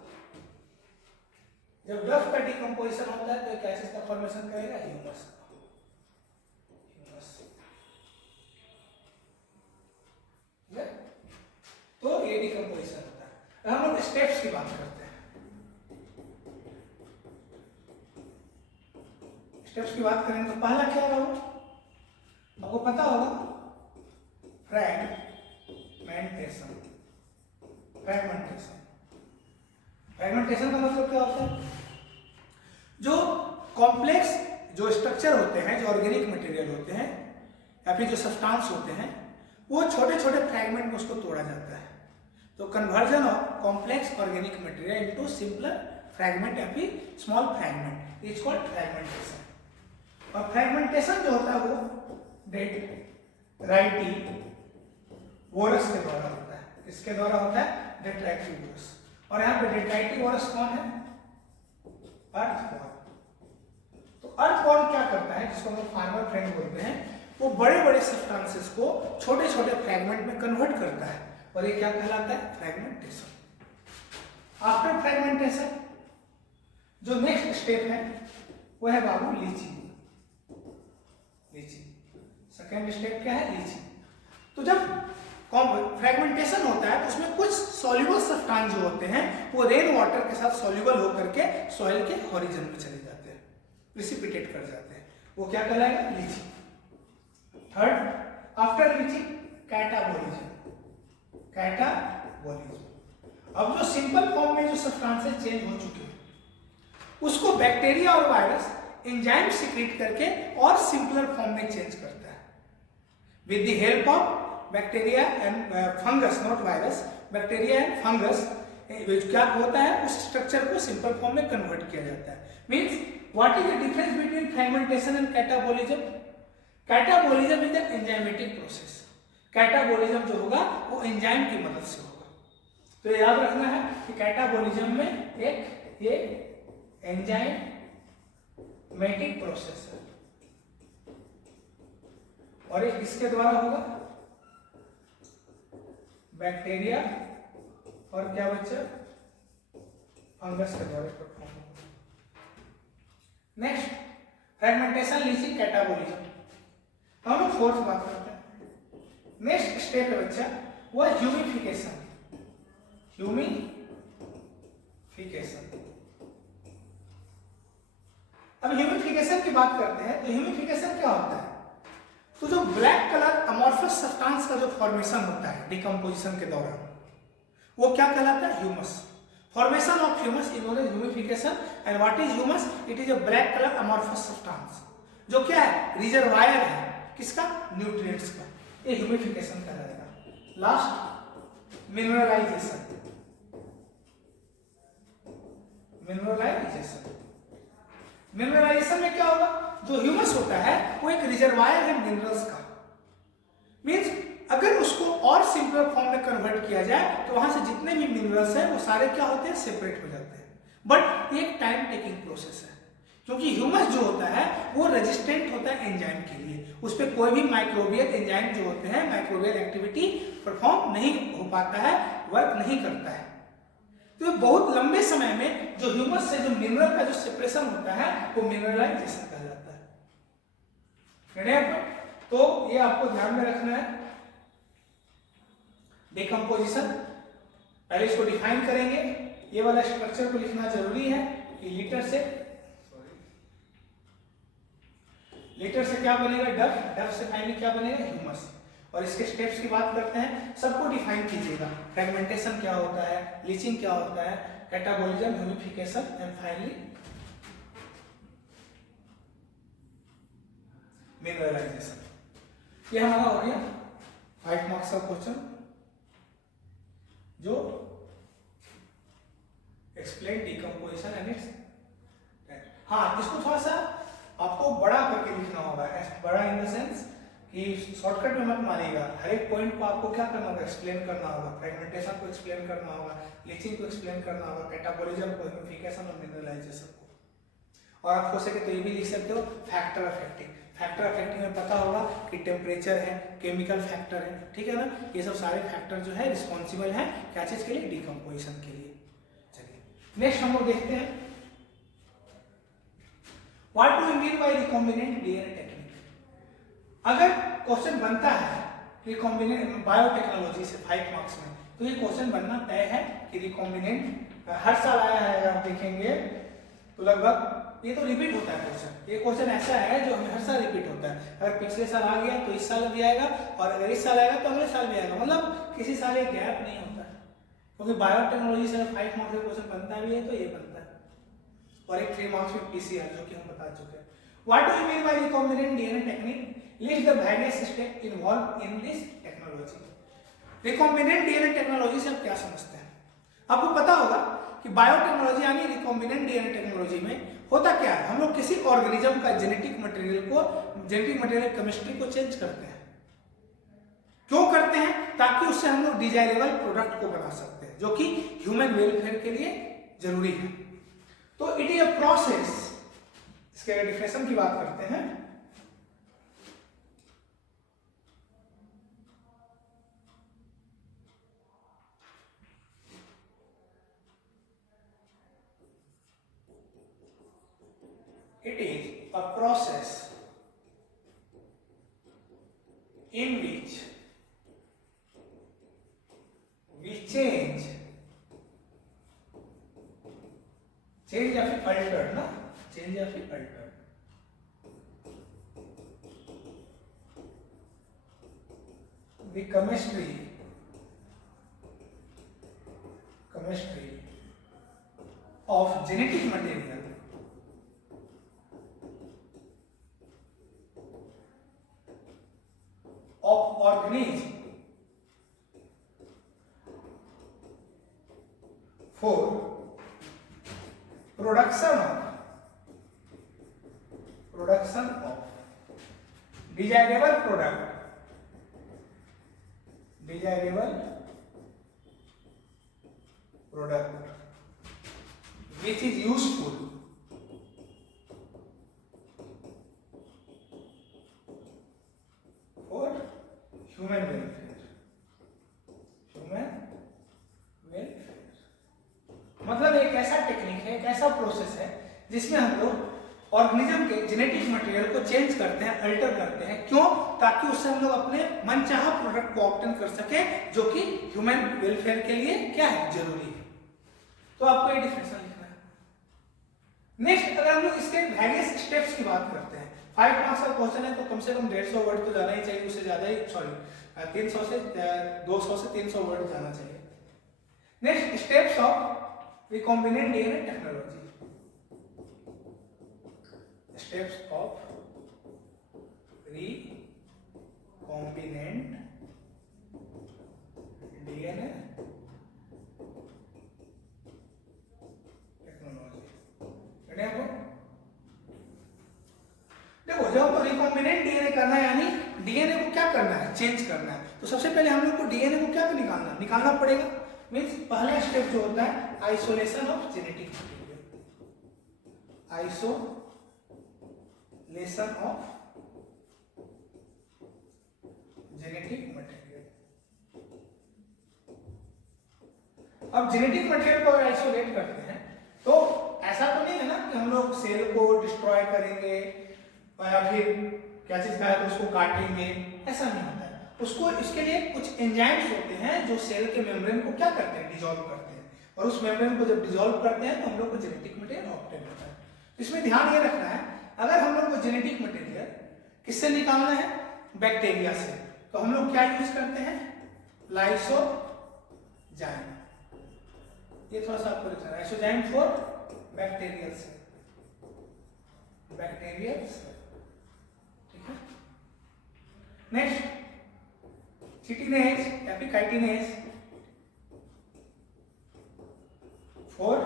जब डफ का डिकम्पोजिशन होता है तो क्या चीज का फॉर्मेशन करेगा? ह्यूमस का। तो ये डिकम्पोजिशन होता है। हम लोग स्टेप्स की बात करते हैं। स्टेप्स की बात करेंगे तो पहला क्या होगा? आपको पता होगा फ्रैगमेंटेशन। फ्रैगमेंटेशन का मतलब क्या होता है? जो कॉम्प्लेक्स जो स्ट्रक्चर होते हैं, जो ऑर्गेनिक मटेरियल होते हैं या फिर जो सब्सटेंस होते हैं, वो छोटे छोटे फ्रैगमेंट में उसको तोड़ा जाता है। तो conversion of complex organic material into simpler fragment या फिर small fragment is called fragmentation. और फ्रैगमेंटेशन जो होता है वो डेट्राइटिवोरस के द्वारा होता है। किसके द्वारा होता है? डेट्राइटिवोरस। और यहाँ पे डेट्राइटिवोरस कौन है? अर्थवॉर्म। तो अर्थवॉर्म क्या करता है, जिसको हम लोग फार्मर फ्रेंड बोलते हैं, वो बड़े बड़े सब्सटेंसेस को छोटे छोटे फ्रैगमेंट में कन्वर्ट करता है और ये क्या कहलाता है? फ्रैगमेंटेशन। आफ्टर फ्रैगमेंटेशन जो नेक्स्ट स्टेप है वो है बाबू लीचिंग। सेकेंड स्टेप क्या है? लीचिंग। तो जब फ्रैगमेंटेशन होता है तो उसमें कुछ सॉल्युबल सब्सटेंस जो होते हैं वो रेन वाटर के साथ सॉल्युबल होकर के सॉइल के ओरिजिन में चले जाते हैं, प्रिसिपिटेट कर जाते हैं। वो क्या कहलाएगा? Leaching. Third, after leaching catabolism. अब जो सिंपल फॉर्म में जो सब्सटेंसेस चेंज हो चुके हैं उसको बैक्टीरिया और वायरस एंजाइम सीक्रेट करके और सिंपलर फॉर्म में चेंज करता है with the help of bacteria and fungus, not virus. Bacteria and fungus क्या होता है? उस स्ट्रक्चर को सिंपल फॉर्म में कन्वर्ट किया जाता है। Means what is the difference between fragmentation and catabolism? Catabolism is an enzymatic process. Catabolism जो होगा वो एंजाइम की मदद से होगा। तो याद रखना है कि कैटाबोलिज्म में एक ये एंजाइमेटिक प्रोसेस है और एक किसके द्वारा होगा? बैक्टीरिया और क्या बच्चा? फंगस के द्वारा परफॉर्म होगा। Next, fragmentation, leaching, catabolism. हम लोग फोर्थ बात करते हैं। नेक्स्ट स्टेप है बच्चा वो है ह्यूमिफिकेशन। अब ह्यूमिडिफिकेशन की बात करते हैं तो ह्यूमिडिफिकेशन क्या होता है? तो जो ब्लैक कलर अमॉर्फस सब्सटेंस का जो फॉर्मेशन होता है डिकम्पोजिशन के दौरान वो क्या कहलाता है? Humus. Formation of humus is known as humidification. And what is humus? It is a black colour amorphous substance जो क्या है? रिजर्वायर है किसका? न्यूट्रिएंट्स का। ये ह्यूमिडिफिकेशन कहलाएगा। Last mineralisation. मिनरलाइजेशन में क्या होगा? जो ह्यूमस होता है वो एक रिजर्वायर है मिनरल्स का। मींस अगर उसको और सिंपल फॉर्म में कन्वर्ट किया जाए तो वहां से जितने भी मिनरल्स हैं वो सारे क्या होते हैं? सेपरेट हो जाते हैं। बट ये एक टाइम टेकिंग प्रोसेस है क्योंकि ह्यूमस जो होता है वो रेजिस्टेंट होता है एंजाइम के लिए। उस पर कोई भी माइक्रोबियल एंजाइम जो होते हैं माइक्रोबियल एक्टिविटी परफॉर्म नहीं हो पाता है, वर्क नहीं करता है। तो बहुत लंबे समय में जो ह्यूमस से जो मिनरल का जो सेपरेशन होता है वो मिनरलाइजेशन कहा जाता है। तो ये आपको ध्यान में रखना है। डिकम्पोजिशन पहले इसको डिफाइन करेंगे। ये वाला स्ट्रक्चर को लिखना जरूरी है कि लीटर से क्या बनेगा? डफ। डफ से फाइनली क्या बनेगा? ह्यूमस। और इसके स्टेप्स की बात करते हैं, सबको डिफाइन कीजिएगा। फ्रेगमेंटेशन क्या होता है, लीचिंग क्या होता है, catabolism, humidification and finally mineralization. ये हमारा हो गया 5 मार्क्स का क्वेश्चन जो एक्सप्लेन डिकम्पोजिशन एंड इट्स। हाँ, इसको थोड़ा सा आपको बड़ा करके लिखना होगा। बड़ा इन द सेंस कि शॉर्टकट में मत मारिएगा। हर एक पॉइंट को आपको क्या करना होगा? एक्सप्लेन करना होगा। फ्रेगमेंटेशन को एक्सप्लेन करना होगा, लीचिंग को एक्सप्लेन करना होगा, कैटाबोलिज्म को, ह्यूमिडिफिकेशन और मिनरलाइजेशन को। और आप हो सके तो ये भी लिख सकते हो फैक्टर अफेक्टिंग। फैक्टर अफेक्टिंग में पता होगा कि टेम्परेचर है, केमिकल फैक्टर है, ठीक है ना? ये सब सारे फैक्टर जो है रिस्पॉन्सिबल है क्या चीज के लिए? डिकम्पोजिशन के लिए। चलिए नेक्स्ट हम लोग देखते हैं what do you mean by recombinant DNA technique. अगर क्वेश्चन बनता है रिकॉम्बिनेंट बायोटेक्नोलॉजी से 5 मार्क्स में, तो ये क्वेश्चन बनना तय है कि रिकॉम्बिनेंट हर साल आया है। अगर आप देखेंगे तो लगभग ये तो रिपीट होता है क्वेश्चन। ये क्वेश्चन ऐसा है जो हमें हर साल रिपीट होता है। अगर पिछले साल आ गया तो इस साल भी आएगा, और अगर इस साल आएगा तो अगले साल भी आएगा। मतलब किसी साल एक गैप नहीं होता है, क्योंकि बायोटेक्नोलॉजी से 5 मार्क्स का क्वेश्चन बनता भी है तो ये बनता है। और एक 3 मार्क्स में पीसीआर जो कि हम बता चुके हैं। What do you mean by recombinant DNA technique? List the various step involve in this technology. Recombinant DNA technology से आप क्या समझते हैं? आपको पता होगा कि बायोटेक्नोलॉजी यानी रिकॉम्बिनेंट डीएनए टेक्नोलॉजी में होता क्या है? हम लोग किसी ऑर्गेनिज्म का जेनेटिक मटेरियल केमिस्ट्री को चेंज करते हैं। क्यों करते हैं? ताकि उससे हम लोग डिजायरेबल प्रोडक्ट को बना सकते हैं जो कि ह्यूमन वेलफेयर के लिए जरूरी है। तो इट इज अ प्रोसेस। इसके डेफिनेशन की बात करते हैं। It is a process in which we change या फिर alter ना, change या फिर alter the chemistry of genetic material of organism for production of desirable product which is useful for human welfare। मतलब एक ऐसा टेक्निक है, एक ऐसा प्रोसेस है जिसमें हम लोग ऑर्गेनिज्म के जेनेटिक मटेरियल को चेंज करते हैं, अल्टर करते हैं। क्यों? ताकि उससे हम लोग अपने मनचाहा प्रोडक्ट को ऑब्टेन कर सके जो कि ह्यूमन वेलफेयर के लिए क्या है? जरूरी है। तो आपको ये डिफरेंशियल लिखना है। नेक्स्ट अगर हम लोग इसके वेरियस स्टेप्स की बात करते हैं, 5 मार्क्स का क्वेश्चन है तो कम से कम 150 वर्ड तो जाना ही चाहिए, उससे ज्यादा ही, सॉरी 300 से 200 से 300 वर्ड जाना चाहिए। Next steps of recombinant DNA technology, steps of recombinant DNA technology. देखो जब हमको रिकॉम्बिनेंट डीएनए करना है यानी डीएनए को क्या करना है, चेंज करना है, तो सबसे पहले हम लोग को डीएनए को क्या निकालना पड़ेगा। मीन्स पहला स्टेप जो होता है isolation of genetic material, isolation of genetic material. अब जेनेटिक मटेरियल को अगर आइसोलेट करते हैं तो ऐसा तो नहीं है ना कि हम लोग सेल को डिस्ट्रॉय करेंगे या फिर क्या चीज का है तो उसको काटेंगे, ऐसा नहीं होता है। उसको इसके लिए कुछ एंजाइम्स होते हैं जो सेल के मेम्ब्रेन को क्या करते हैं, डिसॉल्व करते हैं, और उस मेम्ब्रेन को जब डिसॉल्व करते हैं तो हम लोग को जेनेटिक मटेरियल ऑब्टेन होता है। इसमें ध्यान ये रखना है अगर हम लोग को जेनेटिक मटेरियल किससे निकालना है, बैक्टीरिया से, तो हम लोग क्या यूज करते हैं, लाइसोजाइम। ये थोड़ा सा आपको लिखना है, लाइसोजाइम फॉर बैक्टीरियल से, बैक्टीरियल से, ठीक है। नेक्स्ट चिटिनेज या फिर chitinase for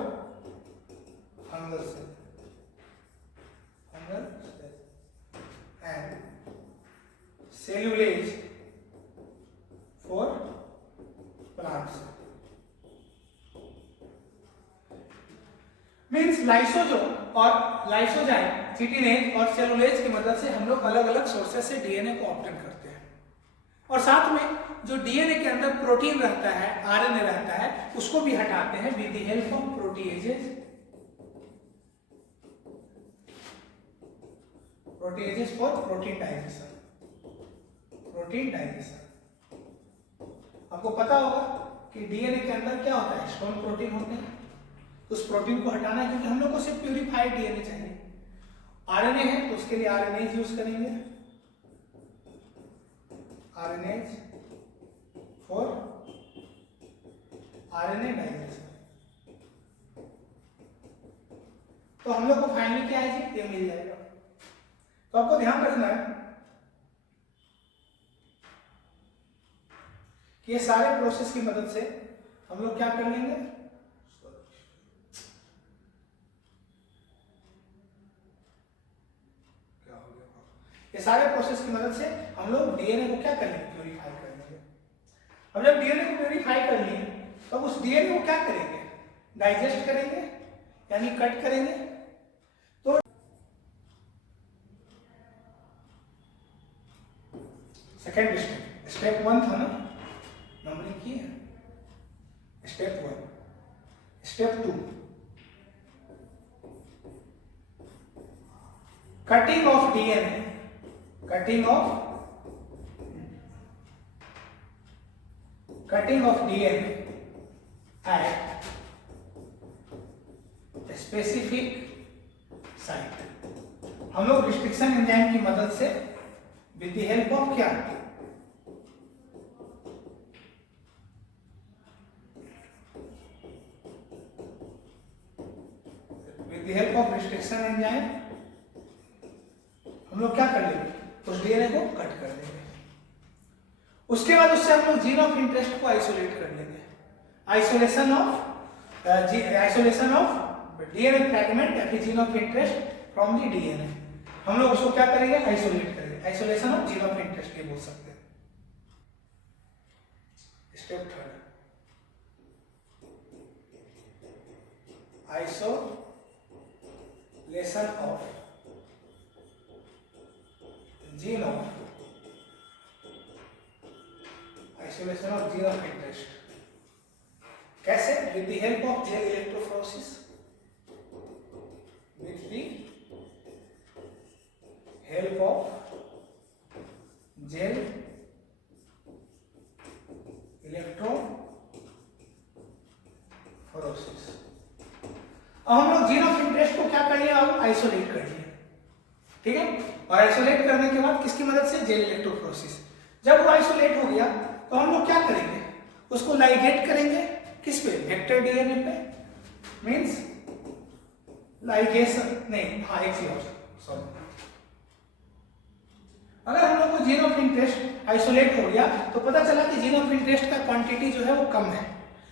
fungal cell, fungal cell, and cellulase for plant cell. Means lysosome और लाइसोजाइम, चिटिनेज और सेलुलेज की मदद से हम लोग अलग अलग सोर्सेस से डीएनए को ऑब्टेन करते हैं, और साथ में जो डीएनए के अंदर प्रोटीन रहता है, आरएनए रहता है, उसको भी हटाते हैं with the help of proteases, proteases for protein digestion, protein digestion. आपको पता होगा कि डीएनए के अंदर क्या होता है, स्टोन प्रोटीन होते हैं, तो उस प्रोटीन को हटाना है क्योंकि हम लोग को सिर्फ प्यूरिफाइड डीएनए चाहिए। आरएनए है तो उसके लिए आरएनएज यूज करेंगे, आरएनएज फॉर आरएनए डाइजेशन। तो हम लोग को फाइनली क्या है जी, ये मिल जाएगा। तो आपको ध्यान रखना है कि ये सारे प्रोसेस की मदद से हम लोग क्या कर लेंगे, ये सारे प्रोसेस की मदद से हम लोग डीएनए को क्या करेंगे, प्यूरिफाई कर लेंगे। अब जब डीएनए को प्यूरिफाई कर लिए तो उस डीएनए को क्या करेंगे, डाइजेस्ट करेंगे यानी कट करेंगे। तो सेकेंड स्टेप 1 था ना, नंबरिंग की है, step 1। Step 2 cutting of DNA, cutting of DNA at a specific site। हम लोग रिस्ट्रिक्शन एंजाइम की मदद से विद द हेल्प ऑफ क्या, with the help of restriction enzyme हम लोग क्या कर लेंगे, उस डीएनए को कट कर देंगे। उसके बाद उससे हम लोग जीन ऑफ इंटरेस्ट को आइसोलेट कर लेंगे, आइसोलेशन ऑफ डीएनए फ्रैगमेंट या फिर gene of interest from the DNA. हम लोग उसको क्या करेंगे, आइसोलेट करेंगे, isolation of gene of interest ये बोल सकते हैं। Step 3 isolation of gene of isolation of gene of interest. कैसे, with the help of gel electrophoresis, with the help of gel electrophoresis. अब हम लोग जीन ऑफ इंटरेस्ट को क्या कर लिया, अब आइसोलेट कर लिया, ठीक है। और आइसोलेट करने के बाद किसकी मदद से, जेल इलेक्ट्रोफोरेसिस। जब वो आइसोलेट हो गया तो हम लोग क्या करेंगे, उसको लाइगेट करेंगे किस पे, वेक्टर डीएनए पे, मींस लाइगेशन नहीं, हाँ एक चीज और, सॉरी, अगर हम लोग को जीन ऑफ इंटरेस्ट आइसोलेट हो गया तो पता चला कि जीन ऑफ इंटरेस्ट का क्वांटिटी जो है वो कम है,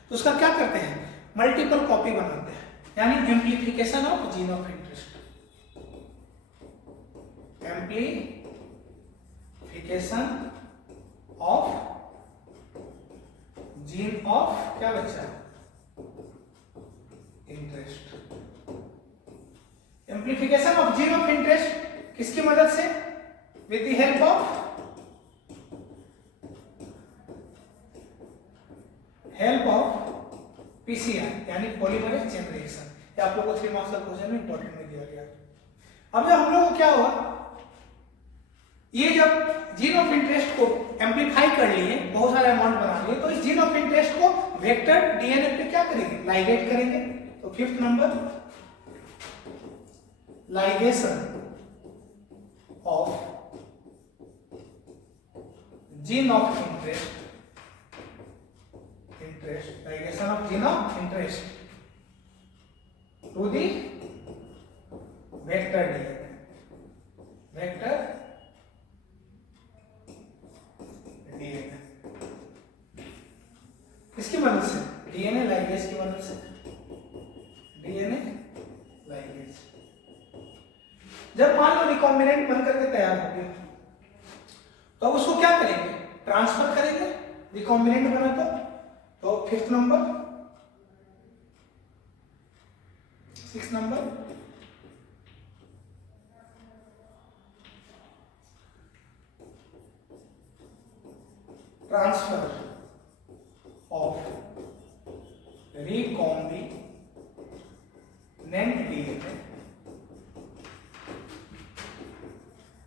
तो उसका क्या करते हैं, मल्टीपल कॉपी बनाते हैं, यानी amplification of gene of interest, amplification of gene of क्या बच्चा, interest. Amplification of gene of interest किसकी मदद से, with the help of PCR यानी पॉलीमरेज चेन रिएक्शन। ये आप लोगों को 3 मार्क्स का क्वेश्चन में इंपॉर्टेंट में दिया गया। अब जब हम लोग को क्या हुआ, ये जब जीन ऑफ इंटरेस्ट को एम्प्लीफाई कर लिए, बहुत सारे अमाउंट बना लिए, तो इस जीन ऑफ इंटरेस्ट को वेक्टर डीएनए पे क्या करेंगे, लाइगेट करेंगे। तो 5th number, ligation of gene of interest, ligation of gene of interest to the vector DNA, vector DNA किसकी मदद से, डीएनए लाइगेज की मदद से, डीएनए लाइगेज। जब मान लो रिकॉम्बिनेंट बनकर के तैयार हो गया तो अब उसको क्या करेंगे, ट्रांसफर करेंगे, रिकॉम्बिनेंट बना तो 5th number, 6th number, transfer of recombinant DNA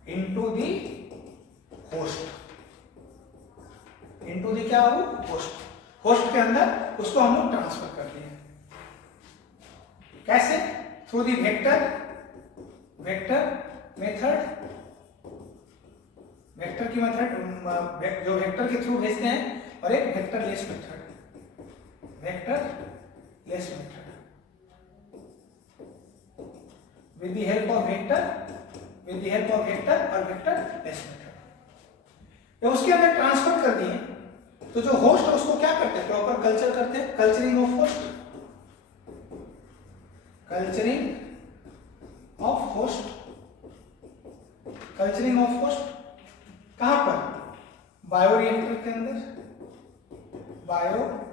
into the host, into the क्या हो, host, होस्ट के अंदर उसको हम लोग ट्रांसफर कर दिए। कैसे, through the vector method, vector की मेथड जो वेक्टर के थ्रू भेजते हैं, और एक vectorless method, vectorless method with the help of vector और वेक्टरलेस मेथड। जब उसके अंदर ट्रांसफर कर दिए तो जो होस्ट है उसको क्या करते हैं, प्रॉपर कल्चर करते हैं, culturing of host, culturing of host, culturing of host कहां पर, बायोरिएक्टर के अंदर, बायोरिएक्टर।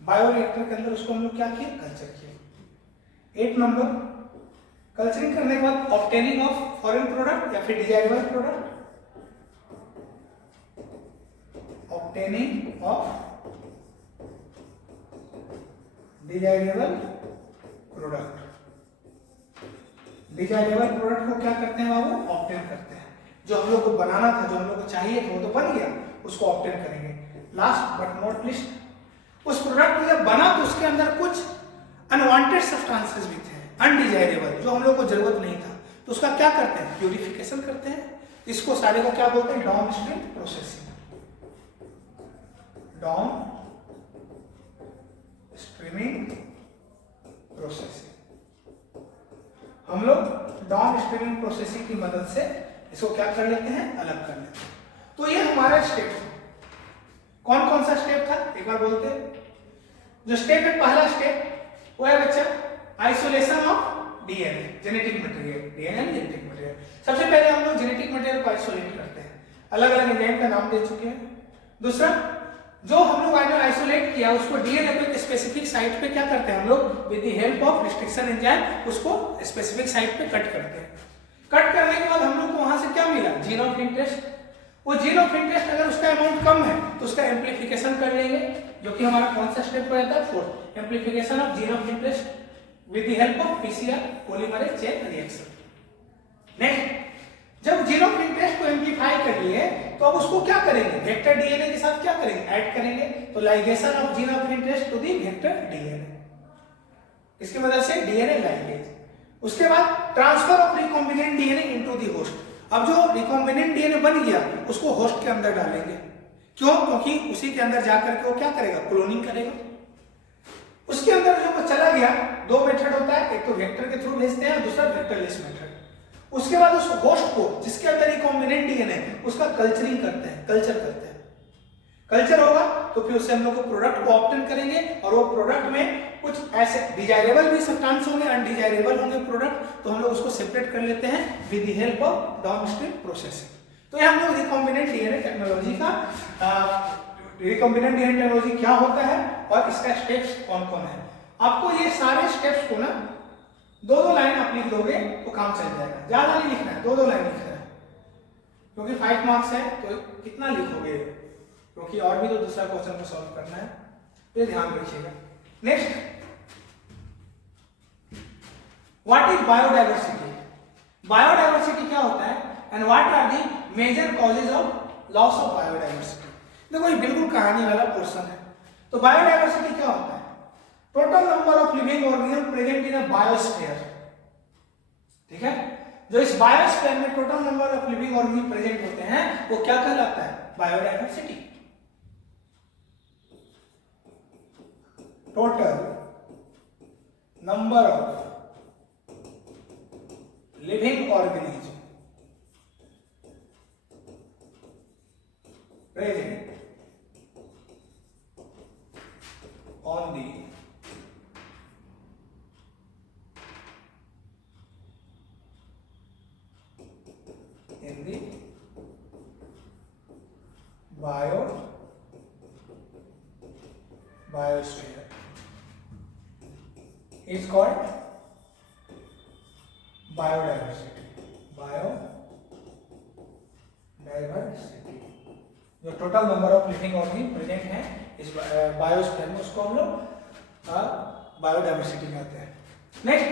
बायोरिएक्टर के अंदर उसको हम लोग क्या किए, कल्चर किए। 8 नंबर, कल्चरिंग करने के बाद ऑब्टेनिंग ऑफ फॉरेन प्रोडक्ट या फिर desirable product, obtaining of desirable product. Desirable product को क्या करते हैं बाबू, ऑब्टेन करते हैं। जो हम लोग को बनाना था, जो हम लोग को चाहिए था वो तो बन गया, उसको ऑब्टेन करेंगे। लास्ट बट नॉट लिस्ट, उस प्रोडक्ट को जब बना तो उसके अंदर कुछ अनवांटेड सब्सटेंसेस भी थे, अनडिजायरेबल, जो हम लोग को जरूरत नहीं था, तो उसका क्या करते हैं, प्यूरिफिकेशन करते हैं। इसको सारे को क्या बोलते हैं, downstream processing, down streaming processing. हम लोग डाउन स्ट्रीमिंग प्रोसेसिंग की मदद से इसको क्या कर लेते हैं, अलग कर लेते हैं। तो ये हमारा स्टेप था। कौन कौन सा स्टेप था, एक बार बोलते हैं। जो स्टेप है, पहला स्टेप वो है बच्चा isolation of DNA, genetic material, DNA genetic material. सबसे पहले हम लोग जेनेटिक मटेरियल को आइसोलेट करते हैं, अलग अलग एंजाइम का नाम दे चुके हैं। दूसरा, जो हम लोग आइसोलेट किया उसको डीएनए पे स्पेसिफिक साइट पे क्या करते हैं हम लोग, with the help of restriction enzyme उसको स्पेसिफिक साइट पे कट करते हैं। कट करने के बाद हम लोग को वहां से क्या मिला, जीन ऑफ इंटरेस्ट। वो जीन ऑफ इंटरेस्ट अगर उसका अमाउंट कम है तो उसका एम्प्लीफिकेशन कर लेंगे, जो कि हमारा कौन सा स्टेप रहता है, fourth, amplification of gene of interest with the help of PCR polymerase chain reaction. Next, जब जीन ऑफ इंटरेस्ट को एम्प्लीफाई कर लिए तो अब उसको क्या करेंगे, वेक्टर डीएनए के साथ क्या करेंगे, ऐड करेंगे। तो ligation of gene of interest to the vector DNA, इसकी मदद से डीएनए लाइगेज। उसके बाद transfer of recombinant DNA into the host. अब जो रिकॉम्बिनेंट डीएनए बन गया उसको होस्ट के अंदर डालेंगे। क्यों? क्योंकि उसी के अंदर जाकर के वो क्या करेगा, क्लोनिंग करेगा। उसके अंदर जो चला गया, दो मेथड होता है, एक तो वेक्टर के थ्रू भेजते हैं, दूसरा वेक्टरलेस मेथड। उसके बाद उस होस्ट को जिसके अंदर रिकॉम्बिनेंट डीएनए उसका कल्चरिंग करते हैं, कल्चर करते हैं। कल्चर होगा तो फिर उससे हम लोग को प्रोडक्ट को ऑब्टेन करेंगे, और वो प्रोडक्ट में कुछ ऐसे डिजायरेबल भी सब्सटेंस होंगे, अनडिजायरेबल होंगे प्रोडक्ट, तो हम लोग उसको सेपरेट कर लेते हैं with the help of downstream processing. तो ये हम लोग रिकॉम्बिनेंट डीएनए टेक्नोलॉजी का, रिकॉम्बिनेंट डीएनए टेक्नोलॉजी क्या होता है और इसका स्टेप्स कौन कौन है। आपको ये सारे स्टेप्स को ना दो लाइन आप लिख दोगे तो काम चल जाएगा, ज्यादा नहीं लिखना है, दो लाइन लिखना है, क्योंकि 5 मार्क्स है तो कितना लिखोगे, क्योंकि और भी तो दूसरा क्वेश्चन को सॉल्व करना है, तो ध्यान रखिएगा। Next, what is biodiversity. Biodiversity क्या होता है and what are the major causes of loss of biodiversity. देखो ये बिल्कुल कहानी वाला पोर्शन है। तो बायोडायवर्सिटी क्या होता है, total number of living organism present in a biosphere. ठीक है, जो इस बायोस्फीयर में total number of living organism present होते हैं वो क्या कहलाता है, biodiversity. Total number of living organism present on the in the biosphere is called biodiversity. Biodiversity जो total number of living organism present है इस बायोस्फीयर में, उसको हम लोग बायोडायवर्सिटी कहते हैं। Next,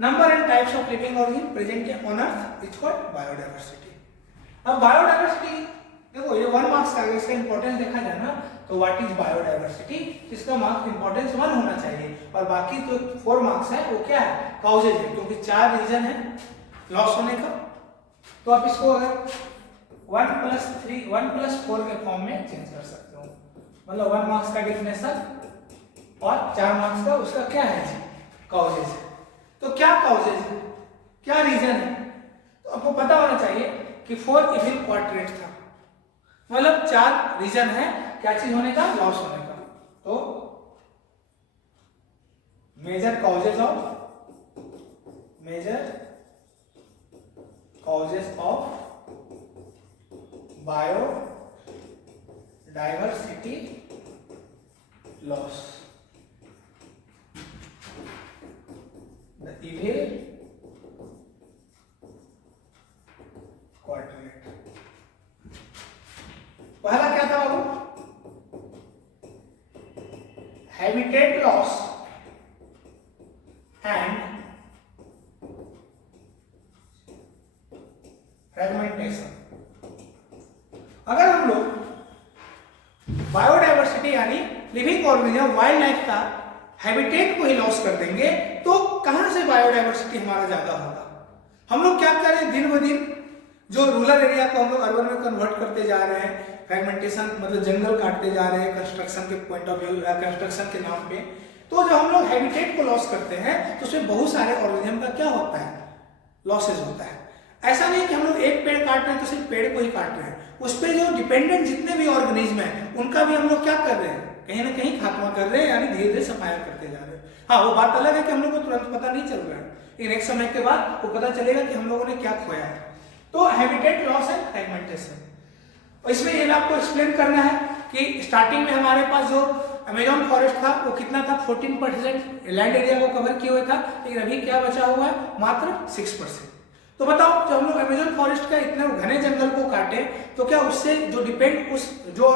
number and types of living organism present on earth is called biodiversity. अब बायोडायवर्सिटी देखो ये 1 मार्क्स का, इसका इंपॉर्टेंस देखा जाए ना तो व्हाट इज बायोडायवर्सिटी, इसका मार्क्स इंपॉर्टेंस 1 होना चाहिए, और बाकी जो 4 मार्क्स है वो क्या है, काउजेज है, क्योंकि 4 रीजन है लॉस होने का। तो आप इसको अगर 1+4 के फॉर्म में चेंज कर सकते हो, मतलब 1 मार्क्स का डेफिनेशन और 4 मार्क्स का उसका क्या है जी, काउजेज है। तो क्या काउजेज है, क्या रीजन है, तो आपको पता होना चाहिए कि 4 इविल क्वाड्रेट था, मतलब 4 रीजन है क्या चीज होने का, लॉस होने का। तो major causes of biodiversity loss, the evil quadrate. पहला क्या था बाबू, हैबिटेट लॉस एंड फ्रेगमेंटेशन। अगर हम लोग बायोडायवर्सिटी यानी लिविंग ऑर्गेनिज्म वाइल्ड लाइफ का हैबिटेट को ही लॉस कर देंगे तो कहां से बायोडायवर्सिटी हमारा ज्यादा होगा। हम लोग क्या कर रहे हैं, दिन ब दिन जो रूरल एरिया को हम लोग अर्बन में कन्वर्ट करते जा रहे हैं, फ्रेगमेंटेशन मतलब जंगल काटते जा रहे हैं कंस्ट्रक्शन के पॉइंट ऑफ व्यू या कंस्ट्रक्शन के नाम पे। तो जो हम लोग हैबिटेट को लॉस करते हैं तो उसमें बहुत सारे ऑर्गेनिज्म का क्या होता है, लॉसेज होता है। ऐसा नहीं कि हम लोग एक पेड़ काट रहे हैं तो सिर्फ पेड़ को ही काट रहे हैं, उस पर जो डिपेंडेंट जितने भी ऑर्गेनिज्म हैं उनका भी हम लोग क्या कर रहे हैं, कहीं ना कहीं खात्मा कर रहे हैं, यानी धीरे धीरे सफाया करते जा रहे हैं। हाँ, वो बात अलग है कि हम लोग को तुरंत पता नहीं चल रहा है, लेकिन एक समय के बाद वो पता चलेगा कि हम लोगों ने क्या खोया है। तो हैबिटेट लॉस एंड फ्रेगमेंटेशन, और इसमें ये आपको एक्सप्लेन करना है कि स्टार्टिंग में हमारे पास जो अमेजॉन फॉरेस्ट था वो कितना था, 14% लैंड एरिया को कवर किया हुआ था, लेकिन अभी क्या बचा हुआ है, मात्र 6%। तो बताओ, जब हम लोग अमेजन फॉरेस्ट का इतने घने जंगल को काटे तो क्या उससे जो डिपेंड उस जो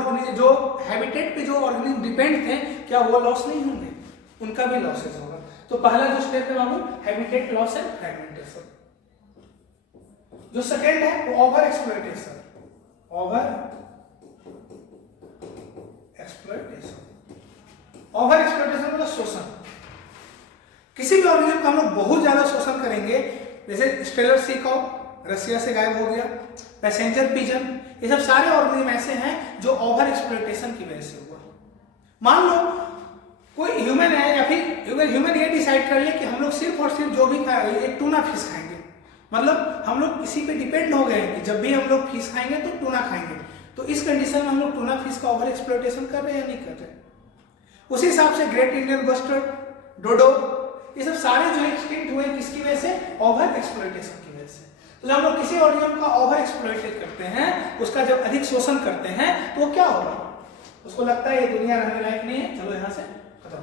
हैबिटेट पे जो ऑर्गेनिज्म डिपेंड थे, क्या वो लॉस नहीं होंगे? उनका भी लॉसेस होगा। तो पहला जो स्टेप है बाबू, हैबिटेट लॉस एंड फ्रेगमेंटेशन। जो सेकेंड है वो ओवर एक्सप्लॉयटेशन। ओवर एक्सप्लॉयटेशन मतलब शोषण। किसी भी ऑर्गेनिज्म का हम लोग बहुत ज्यादा शोषण करेंगे, जैसे स्टेलर सी काउ रसिया से गायब हो गया, पैसेंजर पिजन, ये सब सारे ऑर्गेनिज्म ऐसे हैं जो ओवर एक्सप्लॉयटेशन की वजह से हुआ। मान लो कोई ह्यूमन है, या फिर ह्यूमन ये डिसाइड कर ले कि हम लोग सिर्फ और सिर्फ जो भी एक टूना फिश खाएंगे, मतलब हम लोग किसी पे डिपेंड हो गए कि जब भी हम लोग फिश खाएंगे तो टूना खाएंगे। तो इस कंडीशन में हम लोग टूना फिश का ओवर एक्सप्लॉयटेशन कर रहे हैं या नहीं कर रहे? उसी हिसाब से ग्रेट इंडियन बस्टर्ड, डोडो, ये सब सारे जो एक्सटिंक्ट हुए किसकी वजह से? ओवर एक्सप्लॉयटेशन की वजह से। तो जब हम लोग किसी ऑर्गेनिज्म का ओवर एक्सप्लॉयटेट करते हैं, उसका जब अधिक शोषण करते हैं, तो क्या होगा? उसको लगता है ये दुनिया रहने लायक नहीं है, चलो यहां से खत्म।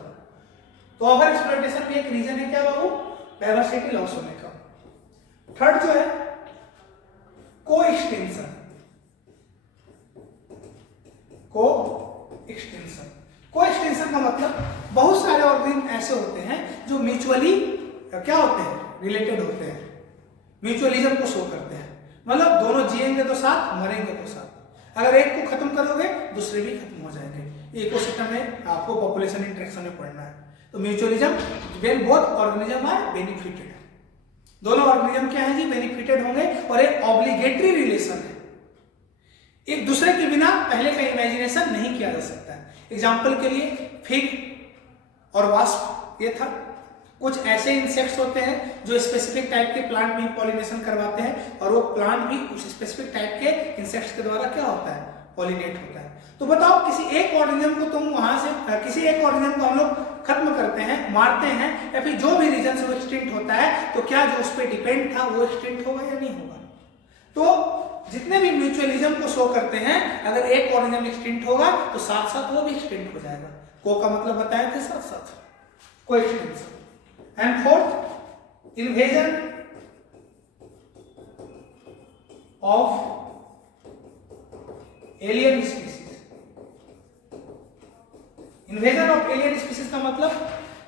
तो ओवर एक्सप्लॉयटेशन भी एक रीजन है क्या बाबू? डाइवर्सिटी लॉस होने का। थर्ड जो है को एक्सटेंशन। को एक्सटेंशन का मतलब बहुत सारे ऑर्गेनिज्म ऐसे होते हैं जो म्यूचुअली क्या होते हैं? रिलेटेड होते हैं, म्यूचुअलिज्म को शो करते हैं। मतलब दोनों जिएंगे तो साथ, मरेंगे तो साथ। अगर एक को खत्म करोगे दूसरे भी खत्म हो जाएंगे। इकोसिस्टम में आपको पॉपुलेशन इंटरेक्शन में पढ़ना है। तो mutualism when both organism are benefited, दोनों ऑर्गेनिज्म क्या है जी? बेनिफिटेड होंगे। और एक ऑब्लिगेटरी रिलेशन है, एक दूसरे के बिना पहले का इमेजिनेशन नहीं किया जा सकता है। एग्जाम्पल के लिए फिग और वास्प, ये था। कुछ ऐसे इंसेक्ट्स होते हैं जो स्पेसिफिक टाइप के प्लांट में पॉलिनेशन करवाते हैं, और वो प्लांट भी उस स्पेसिफिक टाइप के इंसेक्ट्स के द्वारा क्या होता है? पॉलिनेट होता है। तो बताओ, किसी एक ऑर्गेनिज्म को तुम वहां से किसी एक ऑर्गेनिज्म को हम लोग खत्म करते हैं, मारते हैं, या फिर जो भी रीजन से वो एक्सटिंक्ट होता है, तो क्या जो उस पर डिपेंड था वो एक्सटिंक्ट होगा या नहीं होगा? तो जितने भी म्यूचुअलिज्म को शो करते हैं, अगर एक ऑर्गेनिज्म एक्सटिंक्ट होगा तो साथ साथ वो भी एक्सटिंक्ट हो जाएगा। को का मतलब बताया था साथ साथ, को extinction. And fourth, invasion of alien species. Invasion of alien species का मतलब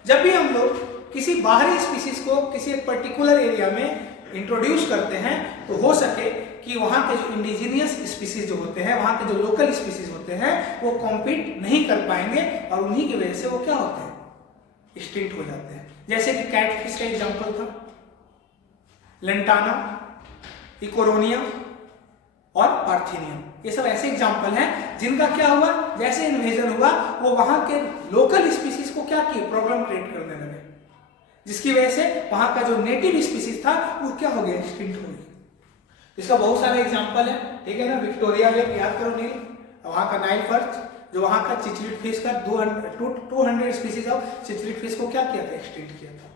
जब भी हम लोग किसी बाहरी स्पीसीज को किसी एक पर्टिकुलर एरिया में इंट्रोड्यूस करते हैं, तो हो सके कि वहां के जो इंडिजीनियस स्पीसीज जो होते हैं, वहां के जो लोकल स्पीसीज होते हैं, वो कॉम्पीट नहीं कर पाएंगे, और उन्हीं की वजह से वो क्या होते हैं? एक्सटिंक्ट हो जाते हैं। जैसे कि कैटफिश का एग्जांपल था, लेंटाना, इकोरोनिया और पार्थेनियम, ये सब ऐसे एग्जांपल हैं जिनका क्या हुआ? जैसे इन्वेजन हुआ, वो वहां के लोकल स्पीसीज को क्या किए? प्रॉब्लम क्रिएट करने लगे, जिसकी वजह से वहां का जो नेटिव स्पीसीज था वो क्या हो गया? एक्सटिंक्ट हो गया। इसका बहुत सारे एग्जांपल है, ठीक है ना? विक्टोरिया लेक याद करो, नील, वहां का नाइल पर्च, जो वहां का चिचलिड फिश का 200 स्पीसीज ऑफ चिचलिड फिश को क्या किया था? एक्सटिंक्ट किया था।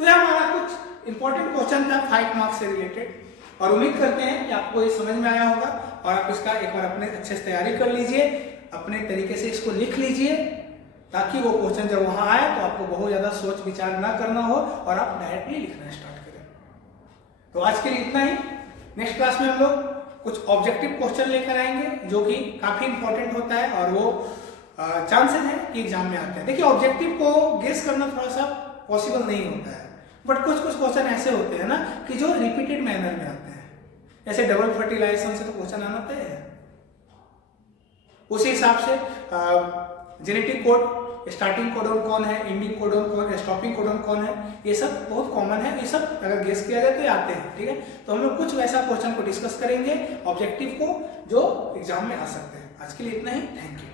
तो यह हमारा कुछ इंपॉर्टेंट क्वेश्चन था 5 मार्क्स से रिलेटेड, और उम्मीद करते हैं कि आपको ये समझ में आया होगा, और आप इसका एक बार अपने अच्छे से तैयारी कर लीजिए, अपने तरीके से इसको लिख लीजिए, ताकि वो क्वेश्चन जब वहां आए तो आपको बहुत ज्यादा सोच विचार ना करना हो और आप डायरेक्टली लिखना स्टार्ट करें। तो आज के लिए इतना ही। नेक्स्ट क्लास में हम लोग कुछ ऑब्जेक्टिव क्वेश्चन लेकर आएंगे, जो कि काफी इंपॉर्टेंट होता है, और वो चांसेस है कि एग्जाम में आते हैं। देखिए, ऑब्जेक्टिव को गेस करना थोड़ा सा पॉसिबल नहीं होता है, बट कुछ कुछ क्वेश्चन ऐसे होते हैं ना कि जो रिपीटेड मैनर में आते हैं। जैसे डबल फर्टिलाइजेशन से तो क्वेश्चन आना तय है, उसी हिसाब से जेनेटिक कोड, स्टार्टिंग कोडन कौन है, एंडिंग कोडन कौन है, स्टॉपिंग कोडन कौन है, ये सब बहुत कॉमन है। ये सब अगर गेस किया जाए तो ये आते हैं, ठीक है? तो हम लोग कुछ वैसा क्वेश्चन को डिस्कस करेंगे ऑब्जेक्टिव को, जो एग्जाम में आ सकते हैं। आज के लिए इतना ही, थैंक यू।